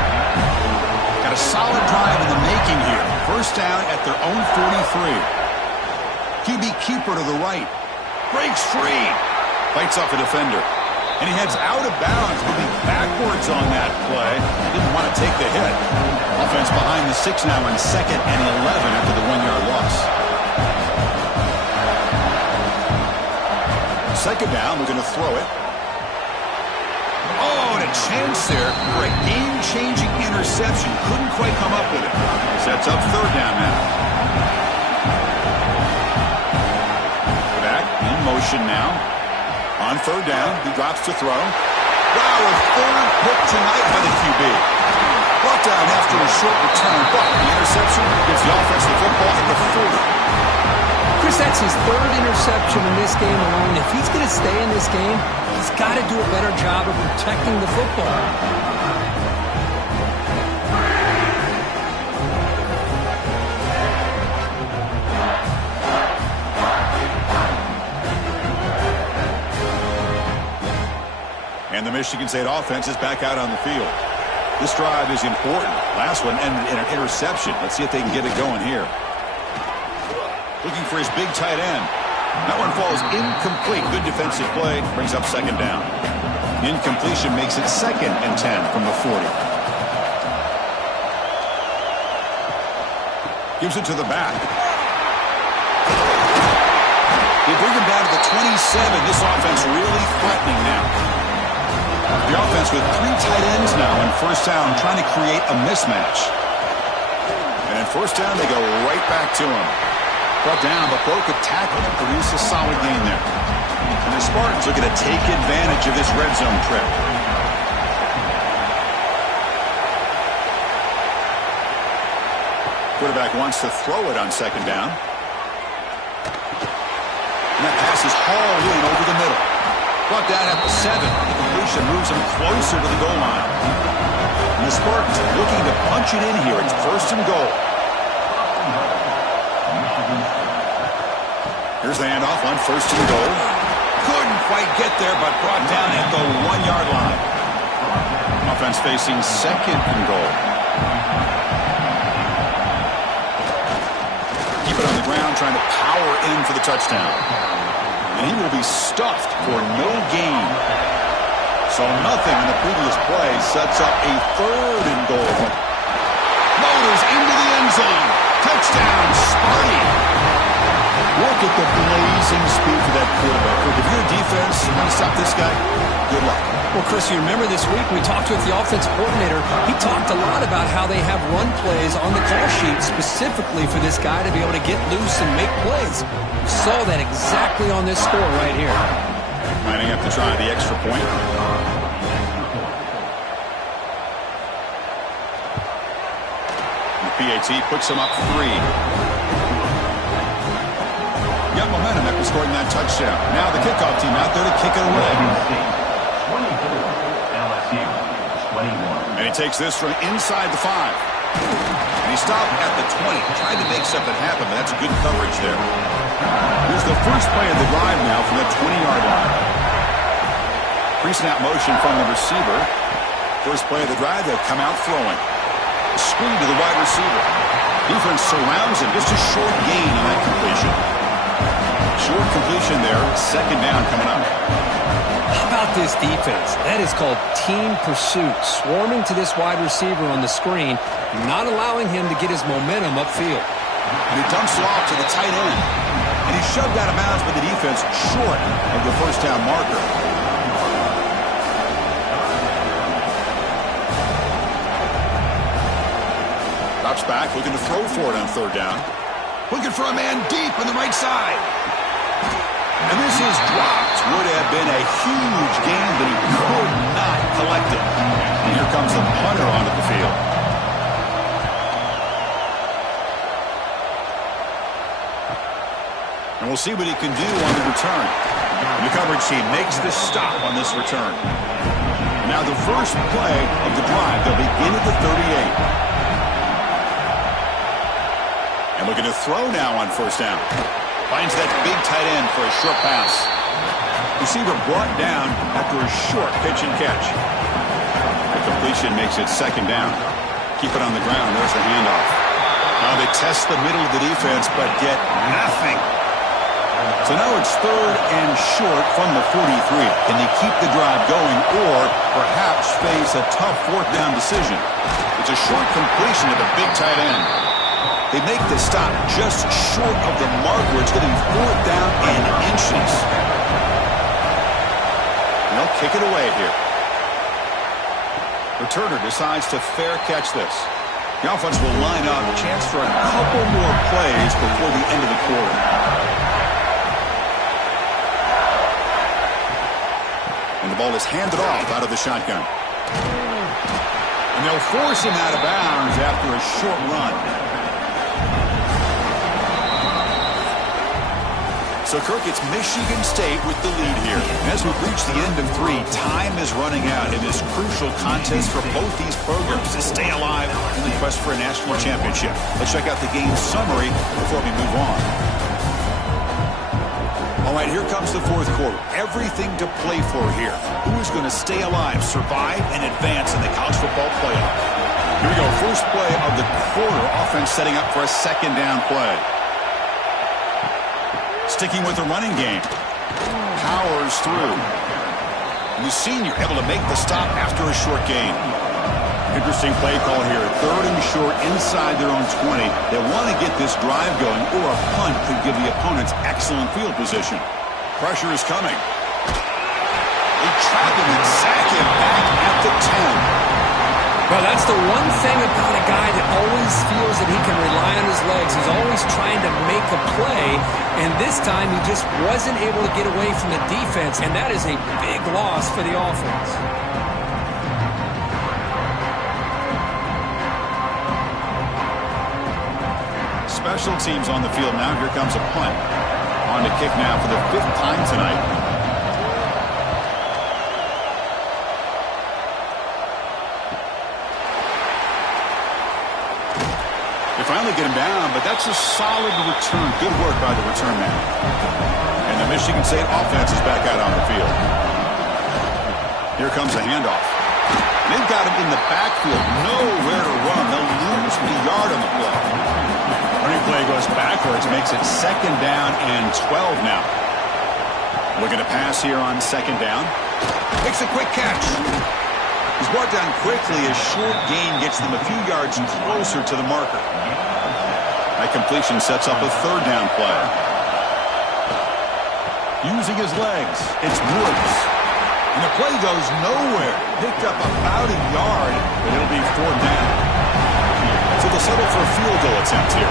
Got a solid drive in the making here. First down at their own 43. QB keeper to the right. Breaks free. Fights off a defender. And he heads out of bounds, moving backwards on that play. Didn't want to take the hit. Offense behind the 6 now in 2nd and 11 after the 1-yard loss. 2nd down, looking to throw it. Oh, and a chance there for a game-changing interception. Couldn't quite come up with it. Sets up 3rd down now. Back in motion now. On 3rd down, he drops to throw. Wow, a 3rd pick tonight by the QB. Brought down after a short return, but the interception gives the offense the football at the 40. Chris, that's his 3rd interception in this game alone. If he's going to stay in this game, he's got to do a better job of protecting the football. And the Michigan State offense is back out on the field. This drive is important. Last one ended in an interception. Let's see if they can get it going here. Looking for his big tight end. That one falls incomplete. Good defensive play. Brings up 2nd down. Incompletion makes it 2nd and 10 from the 40. Gives it to the back. They bring him down to the 27. This offense really threatening now. The offense with 3 tight ends now in first down, trying to create a mismatch. And in first down, they go right back to him. Brought down, but broke a tackle to produce a solid gain there. And the Spartans looking to take advantage of this red zone trip. Quarterback wants to throw it on second down. And that pass is hauled in over the middle. Brought down at the 7. The completion moves him closer to the goal line. And the Spartans looking to punch it in here. It's first and goal. Here's the handoff on first and goal. Couldn't quite get there, but brought down at the 1-yard line. Offense facing second and goal. Keep it on the ground, trying to power in for the touchdown. And he will be stuffed for no gain. So nothing in the previous play sets up a third and goal. Motors into the end zone. Touchdown, Sparty. Look at the blazing speed for that quarterback. If you're a defense, you want to stop this guy, good luck. Well, Chris, you remember this week we talked with the offensive coordinator. He talked a lot about how they have run plays on the call sheet specifically for this guy to be able to get loose and make plays. We saw that exactly on this score right here. Lining up to try the extra point. The PAT puts him up 3. Got momentum after scoring that touchdown. Now the kickoff team out there to kick it away. And he takes this from inside the 5. And he stopped at the 20. Tried to make something happen, but that's good coverage there. Here's the first play of the drive now from the 20-yard line. Pre-snap motion from the receiver. First play of the drive, they'll come out throwing. Screen to the wide receiver. Defense surrounds him. Just a short gain on that completion. Short completion there. Second down coming up. How about this defense? That is called team pursuit. Swarming to this wide receiver on the screen, not allowing him to get his momentum upfield. And he dumps it off to the tight end. And he's shoved out of bounds by the defense short of the first down marker. Drops back, looking to throw for it on third down. Looking for a man deep on the right side. And this is dropped. Would have been a huge gain, but he could not collect it. And here comes the punter onto the field. And we'll see what he can do on the return. And the coverage team makes the stop on this return. Now the first play of the drive. They'll begin at the 38. And looking to throw now on first down. Finds that big tight end for a short pass. Receiver brought down after a short pitch and catch. The completion makes it second down. Keep it on the ground. There's the handoff. Now they test the middle of the defense, but get nothing. So now it's third and short from the 43. Can they keep the drive going or perhaps face a tough fourth down decision? It's a short completion to the big tight end. They make the stop just short of the mark where it's going to be fourth down and inches. And they'll kick it away here. Returner decides to fair catch this. The offense will line up, a chance for a couple more plays before the end of the quarter. And the ball is handed off out of the shotgun. And they'll force him out of bounds after a short run. So, Kirk, it's Michigan State with the lead here. As we've reached the end of 3, time is running out in this crucial contest for both these programs to stay alive in the quest for a national championship. Let's check out the game summary before we move on. All right, here comes the fourth quarter. Everything to play for here. Who is going to stay alive, survive, and advance in the college football playoff? Here we go. First play of the quarter. Offense setting up for a second down play. Sticking with the running game. Powers through. And the senior able to make the stop after a short gain. Interesting play call here. Third and short inside their own 20. They want to get this drive going, or a punt could give the opponents excellent field position. Pressure is coming. They trap him and sack him back at the 10. Well, that's the one thing about a guy that always feels that he can rely on his legs. He's always trying to make a play, and this time he just wasn't able to get away from the defense, and that is a big loss for the offense. Special teams on the field now. Here comes a punt. On to kick now for the 5th time tonight. They finally get him down, but that's a solid return. Good work by the return man. And the Michigan State offense is back out on the field. Here comes a handoff. They've got him in the backfield. Nowhere to run. They'll lose the yard on the play. Running play goes backwards, makes it 2nd down and 12 now. Looking to pass here on 2nd down. Makes a quick catch. He's brought down quickly. A short gain gets them a few yards closer to the marker. That completion sets up a 3rd down play. Using his legs, it's Woods. And the play goes nowhere. Picked up about a yard, but it'll be 4th down. So they'll settle for a field goal attempt here.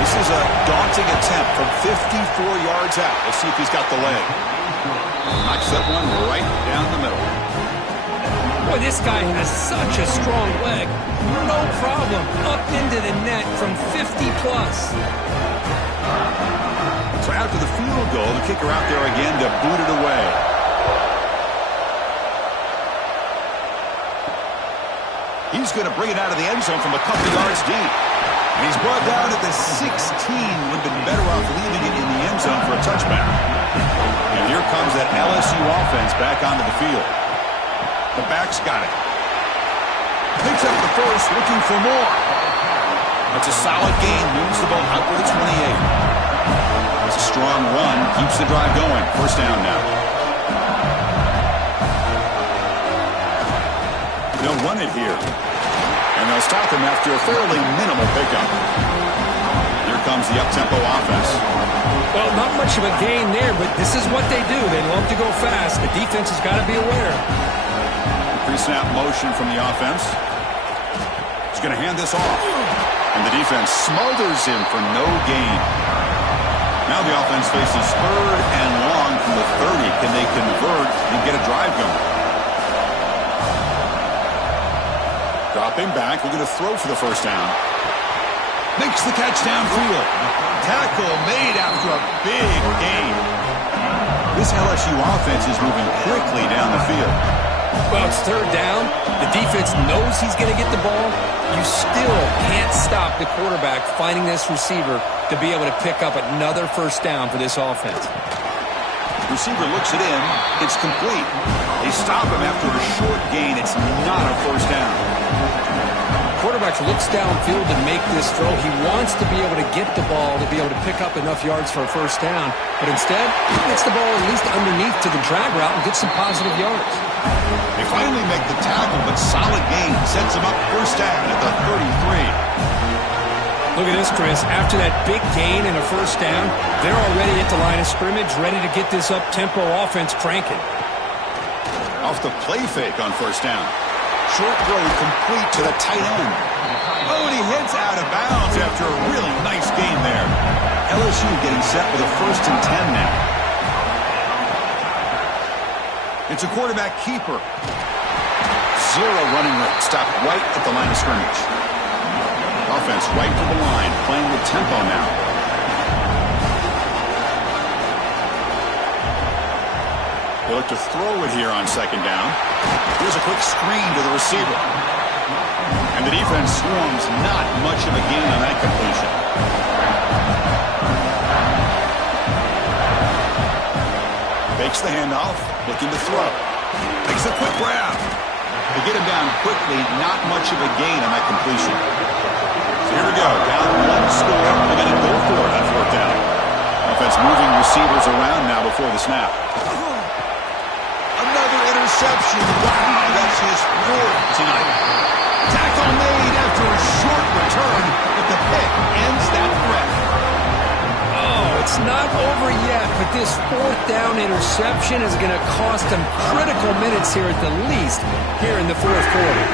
This is a daunting attempt from 54 yards out. Let's see if he's got the leg. Knocks that one right down the middle. Boy, this guy has such a strong leg. No problem. Up into the net from 50-plus. So after the field goal, the kicker out there again to boot it away. He's going to bring it out of the end zone from a couple yards deep. And he's brought down at the 16. Would have been better off leaving it in the end zone for a touchback. And here comes that LSU offense back onto the field. The back's got it. Picks up the first, looking for more. That's a solid gain. Moves the ball out to the 28. It's a strong run. Keeps the drive going. 1st down now. They'll run it here. And they'll stop him after a fairly minimal pickup. Here comes the up-tempo offense. Well, not much of a gain there, but this is what they do. They love to go fast. The defense has got to be aware. Pre-snap motion from the offense. He's going to hand this off. And the defense smothers him for no gain. Now the offense faces 3rd and long from the 30. Can they convert and get a drive going? Dropping back, looking to throw for the 1st down. Makes the catch downfield. Tackle made after a big gain. This LSU offense is moving quickly down the field. Well, it's 3rd down. The defense knows he's going to get the ball. You still can't stop the quarterback finding this receiver to be able to pick up another 1st down for this offense. The receiver looks it in. It's complete. They stop him after a short gain. It's not a 1st down. Quarterback looks downfield to make this throw. He wants to be able to get the ball to be able to pick up enough yards for a 1st down. But instead, he gets the ball at least underneath to the drag route and gets some positive yards. They finally make the tackle, but solid gain sets him up 1st down at the 33. Look at this, Chris. After that big gain and a 1st down, they're already at the line of scrimmage, ready to get this up-tempo offense cranking. Off the play fake on 1st down. Short throw complete to the tight end. Oh, and he heads out of bounds after a really nice gain there. LSU getting set with a 1st and 10 now. It's a quarterback keeper. 0 running room. Stopped right at the line of scrimmage. Offense right to the line, playing with tempo now. They look to throw it here on 2nd down. Here's a quick screen to the receiver. And the defense swarms. Not much of a gain on that completion. Fakes the handoff, looking to throw. Makes a quick grab. They get him down quickly. Not much of a gain on that completion. So here we go. Down 1 score. They're going to go for it on 4th down. Offense moving receivers around now before the snap. Another interception. Wow, that's his 4th tonight. Tackle made after a short return, but the pick ends that threat. Oh, it's not over yet, but this 4th down interception is going to cost them critical minutes here at the least here in the 4th quarter.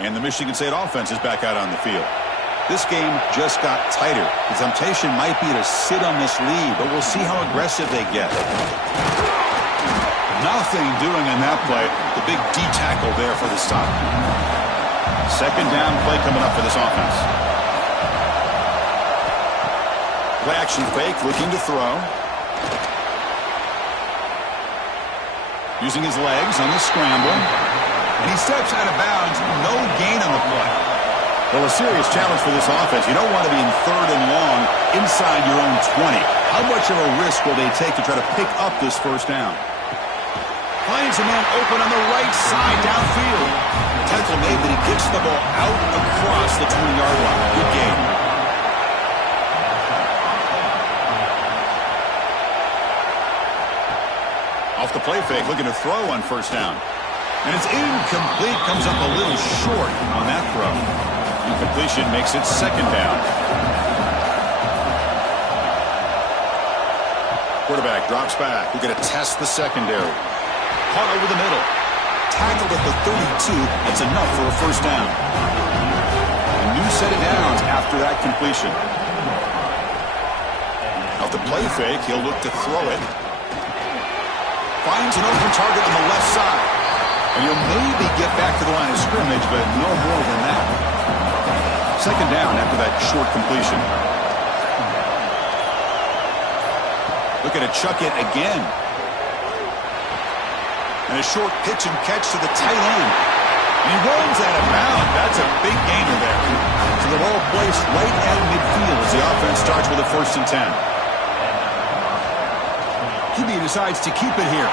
And the Michigan State offense is back out on the field. This game just got tighter. The temptation might be to sit on this lead, but we'll see how aggressive they get. Nothing doing on that play. The big D tackle there for the stop. Second down play coming up for this offense. Play action fake, looking to throw. Using his legs on the scramble. And he steps out of bounds. No gain on the play. Well, a serious challenge for this offense. You don't want to be in third and long inside your own 20. How much of a risk will they take to try to pick up this first down? Finds a man open on the right side downfield. Tackle made, but he kicks the ball out across the 20-yard line. Good game. Off the play fake, looking to throw on first down. And it's incomplete, comes up a little short on that throw. Incompletion makes it second down. Quarterback drops back. We're going to test the secondary. Caught over the middle. Tackled at the 32. That's enough for a first down. A new set of downs after that completion. Off the play fake, he'll look to throw it. Finds an open target on the left side. And he'll maybe get back to the line of scrimmage, but no more than that. Second down after that short completion. Looking to chuck it again. And a short pitch and catch to the tight end. And he runs out of bounds. That's a big gainer there. So the ball placed right at midfield as the offense starts with a 1st and 10. QB decides to keep it here.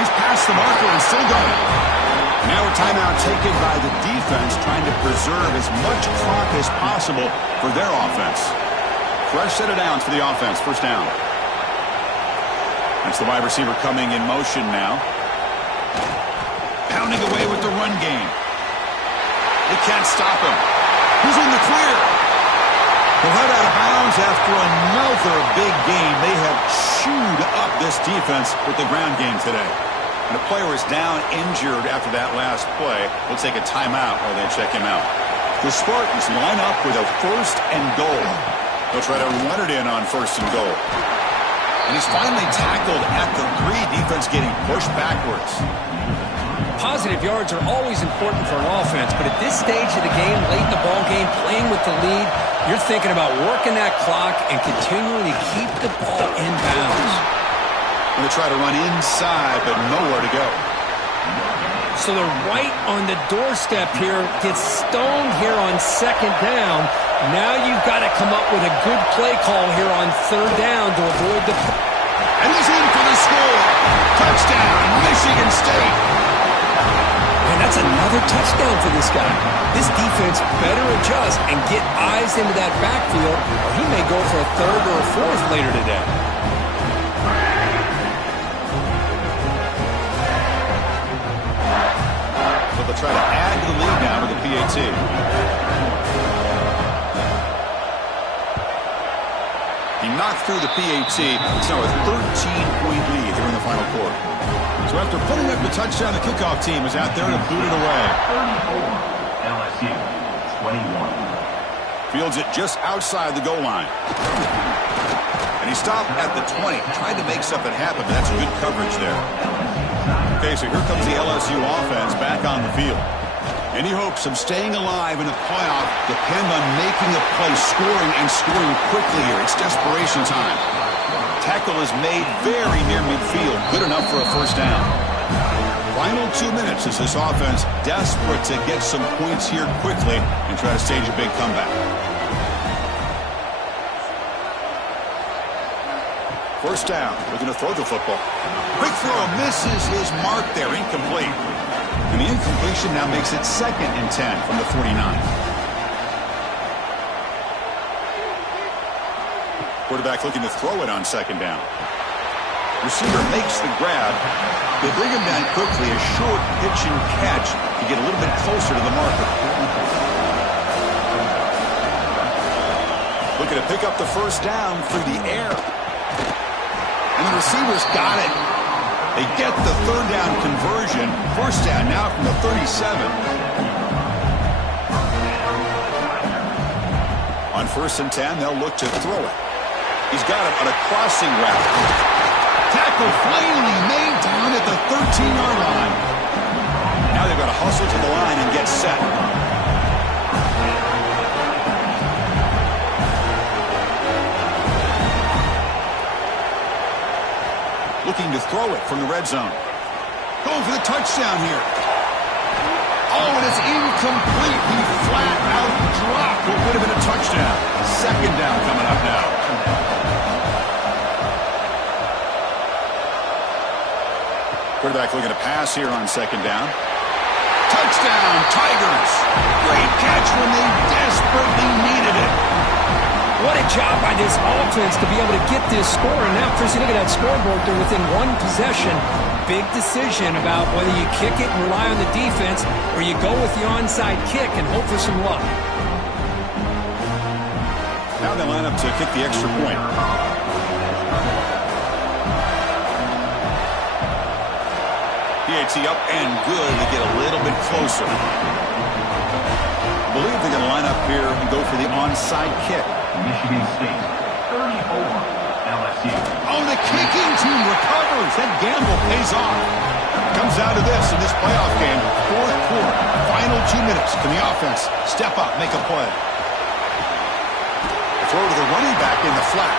He's past the marker and still going. Now a timeout taken by the defense, trying to preserve as much clock as possible for their offense. Fresh set of downs for the offense. First down. That's the wide receiver coming in motion now. Pounding away with the run game. They can't stop him. He's in the clear. He'll head out of bounds after another big game. They have chewed up this defense with the ground game today. And a player is down injured after that last play. We'll take a timeout while they check him out. The Spartans line up with a 1st and goal. They'll try to run it in on 1st and goal. And he's finally tackled at the 3. Defense getting pushed backwards. Positive yards are always important for an offense, but at this stage of the game, late in the ball game, playing with the lead, you're thinking about working that clock and continuing to keep the ball in bounds. And they try to run inside, but nowhere to go. So they're right on the doorstep here, gets stoned here on second down. Now you've got to come up with a good play call here on third down to avoid the... And he's in for the score. Touchdown, Michigan State. And that's another touchdown for this guy. This defense better adjust and get eyes into that backfield, or he may go for a 3rd or a 4th later today. So they'll try to add to the lead now with the PAT. He knocked through the PAT. It's now a 13-point lead here in the final quarter. So after putting up the touchdown, the kickoff team is out there to boot it away. 34, LSU, 21. Fields it just outside the goal line. And he stopped at the 20. Tried to make something happen, but that's good coverage there. Okay, so here comes the LSU offense back on the field. Any hopes of staying alive in the playoff depend on making a play, scoring, and scoring quickly here. It's desperation time. Tackle is made very near midfield. Good enough for a first down. Final 2 minutes as this offense desperate to get some points here quickly and try to stage a big comeback. First down. Looking to throw the football. Quick throw. Misses his mark there. Incomplete. And the incompletion now makes it 2nd and 10 from the 49. Quarterback looking to throw it on second down. Receiver makes the grab. They bring him down quickly. A short pitch and catch to get a little bit closer to the marker. Looking to pick up the first down through the air. And the receivers got it. They get the third down conversion. First down now from the 37. On 1st and 10, they'll look to throw it. He's got it on a crossing route. Tackle finally made down at the 13-yard line. Now they've got to hustle to the line and get set. Looking to throw it from the red zone. Going for the touchdown here. Oh, and it's incomplete. He flat out dropped what would have been a touchdown. Second down coming up now. Quarterback looking to pass here on second down. Touchdown, Tigers. Great catch when they desperately needed it. What a job by this offense to be able to get this score. And now, Chris, you look at that scoreboard. They're within one possession. Big decision about whether you kick it and rely on the defense or you go with the onside kick and hope for some luck. Now they line up to kick the extra point. PAT up and good to get a little bit closer. I believe they're going to line up here and go for the onside kick. Michigan State, 34, LSU. Oh, the kicking team recovers. That gamble pays off. Comes down to this in this playoff game. Fourth quarter, final 2 minutes. Can the offense step up, make a play? Throw to the running back in the flat.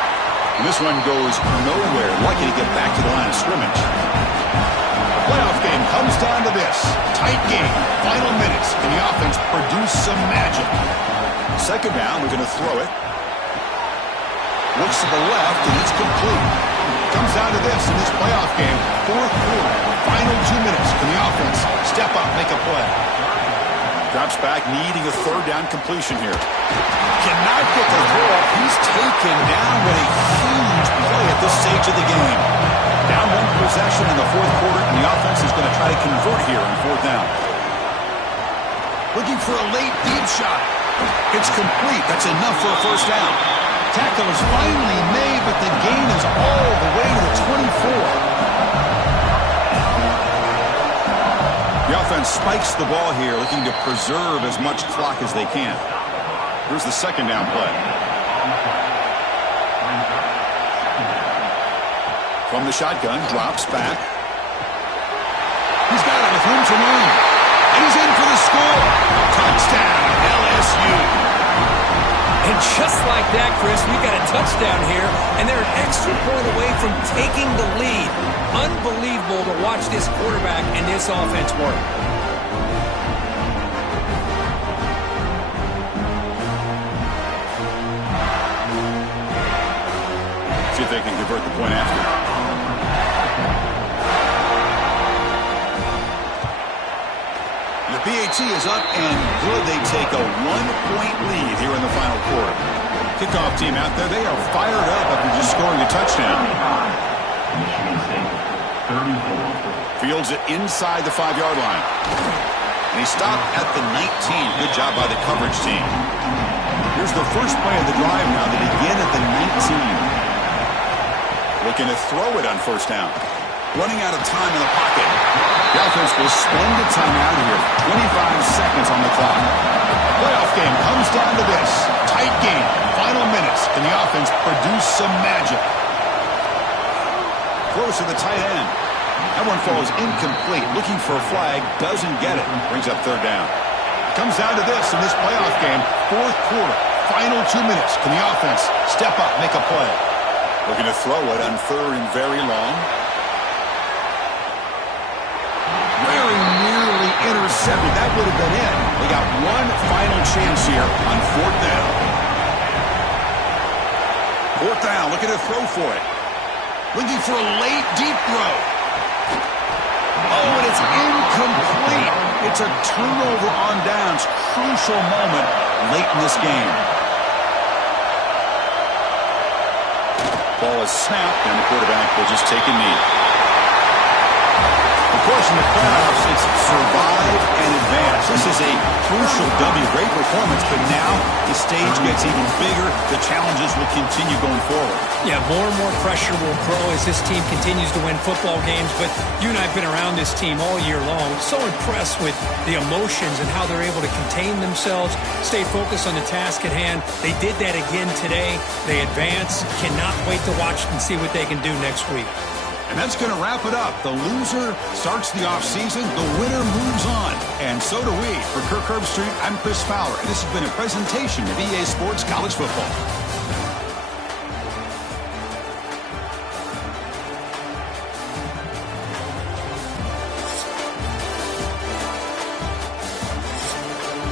And this one goes nowhere. Lucky to get back to the line of scrimmage. The playoff game comes down to this. Tight game, final minutes. Can the offense produce some magic? Second down, we're going to throw it. Looks to the left, and it's complete. Comes down to this in this playoff game. Fourth quarter, final 2 minutes. Can the offense step up, make a play? Drops back, needing a third down completion here. Cannot get the throw up. He's taken down with a huge play at this stage of the game. Down one possession in the fourth quarter, and the offense is going to try to convert here on fourth down. Looking for a late deep shot. It's complete. That's enough for a first down. Tackle is finally made, but the gain is all the way to the 24. The offense spikes the ball here, looking to preserve as much clock as they can. Here's the second down play. From the shotgun, drops back. He's got it with room to run. And he's in for the score. Touchdown, LSU. And just like that, Chris, we've got a touchdown here, and they're an extra point away from taking the lead. Unbelievable to watch this quarterback and this offense work. See if they can convert the point after. The PAT is up and good. They take a 1-point lead here in the final quarter. Kickoff team out there, they are fired up after just scoring a touchdown. Michigan State, 34. Fields it inside the 5-yard line. And he stopped at the 19. Good job by the coverage team. Here's the first play of the drive now. They begin at the 19. Looking to throw it on first down. Running out of time in the pocket. The offense will spend the time out here. 25 seconds on the clock. Playoff game comes down to this. Tight game. Final minutes. Can the offense produce some magic? Throws to the tight end. That one falls incomplete. Looking for a flag. Doesn't get it. Brings up third down. Comes down to this in this playoff game. Fourth quarter. Final 2 minutes. Can the offense step up, make a play? Looking to throw it on third and very long. Very nearly intercepted. That would have been it. They got one final chance here on fourth down. Fourth down. Looking to throw for it. Looking for a late deep throw. Oh, and it's incomplete. It's a turnover on downs. Crucial moment late in this game. Ball is snapped, and the quarterback will just take a knee. The course, in the playoffs, it's survive and advance. This is a crucial W. Great performance, but now the stage gets even bigger. The challenges will continue going forward. Yeah, more and more pressure will grow as this team continues to win football games. But you and I have been around this team all year long. So impressed with the emotions and how they're able to contain themselves, stay focused on the task at hand. They did that again today. They advance. Cannot wait to watch and see what they can do next week. And that's going to wrap it up. The loser starts the offseason. The winner moves on. And so do we. For Kirk Herbstreit, I'm Chris Fowler. And this has been a presentation of EA Sports College Football.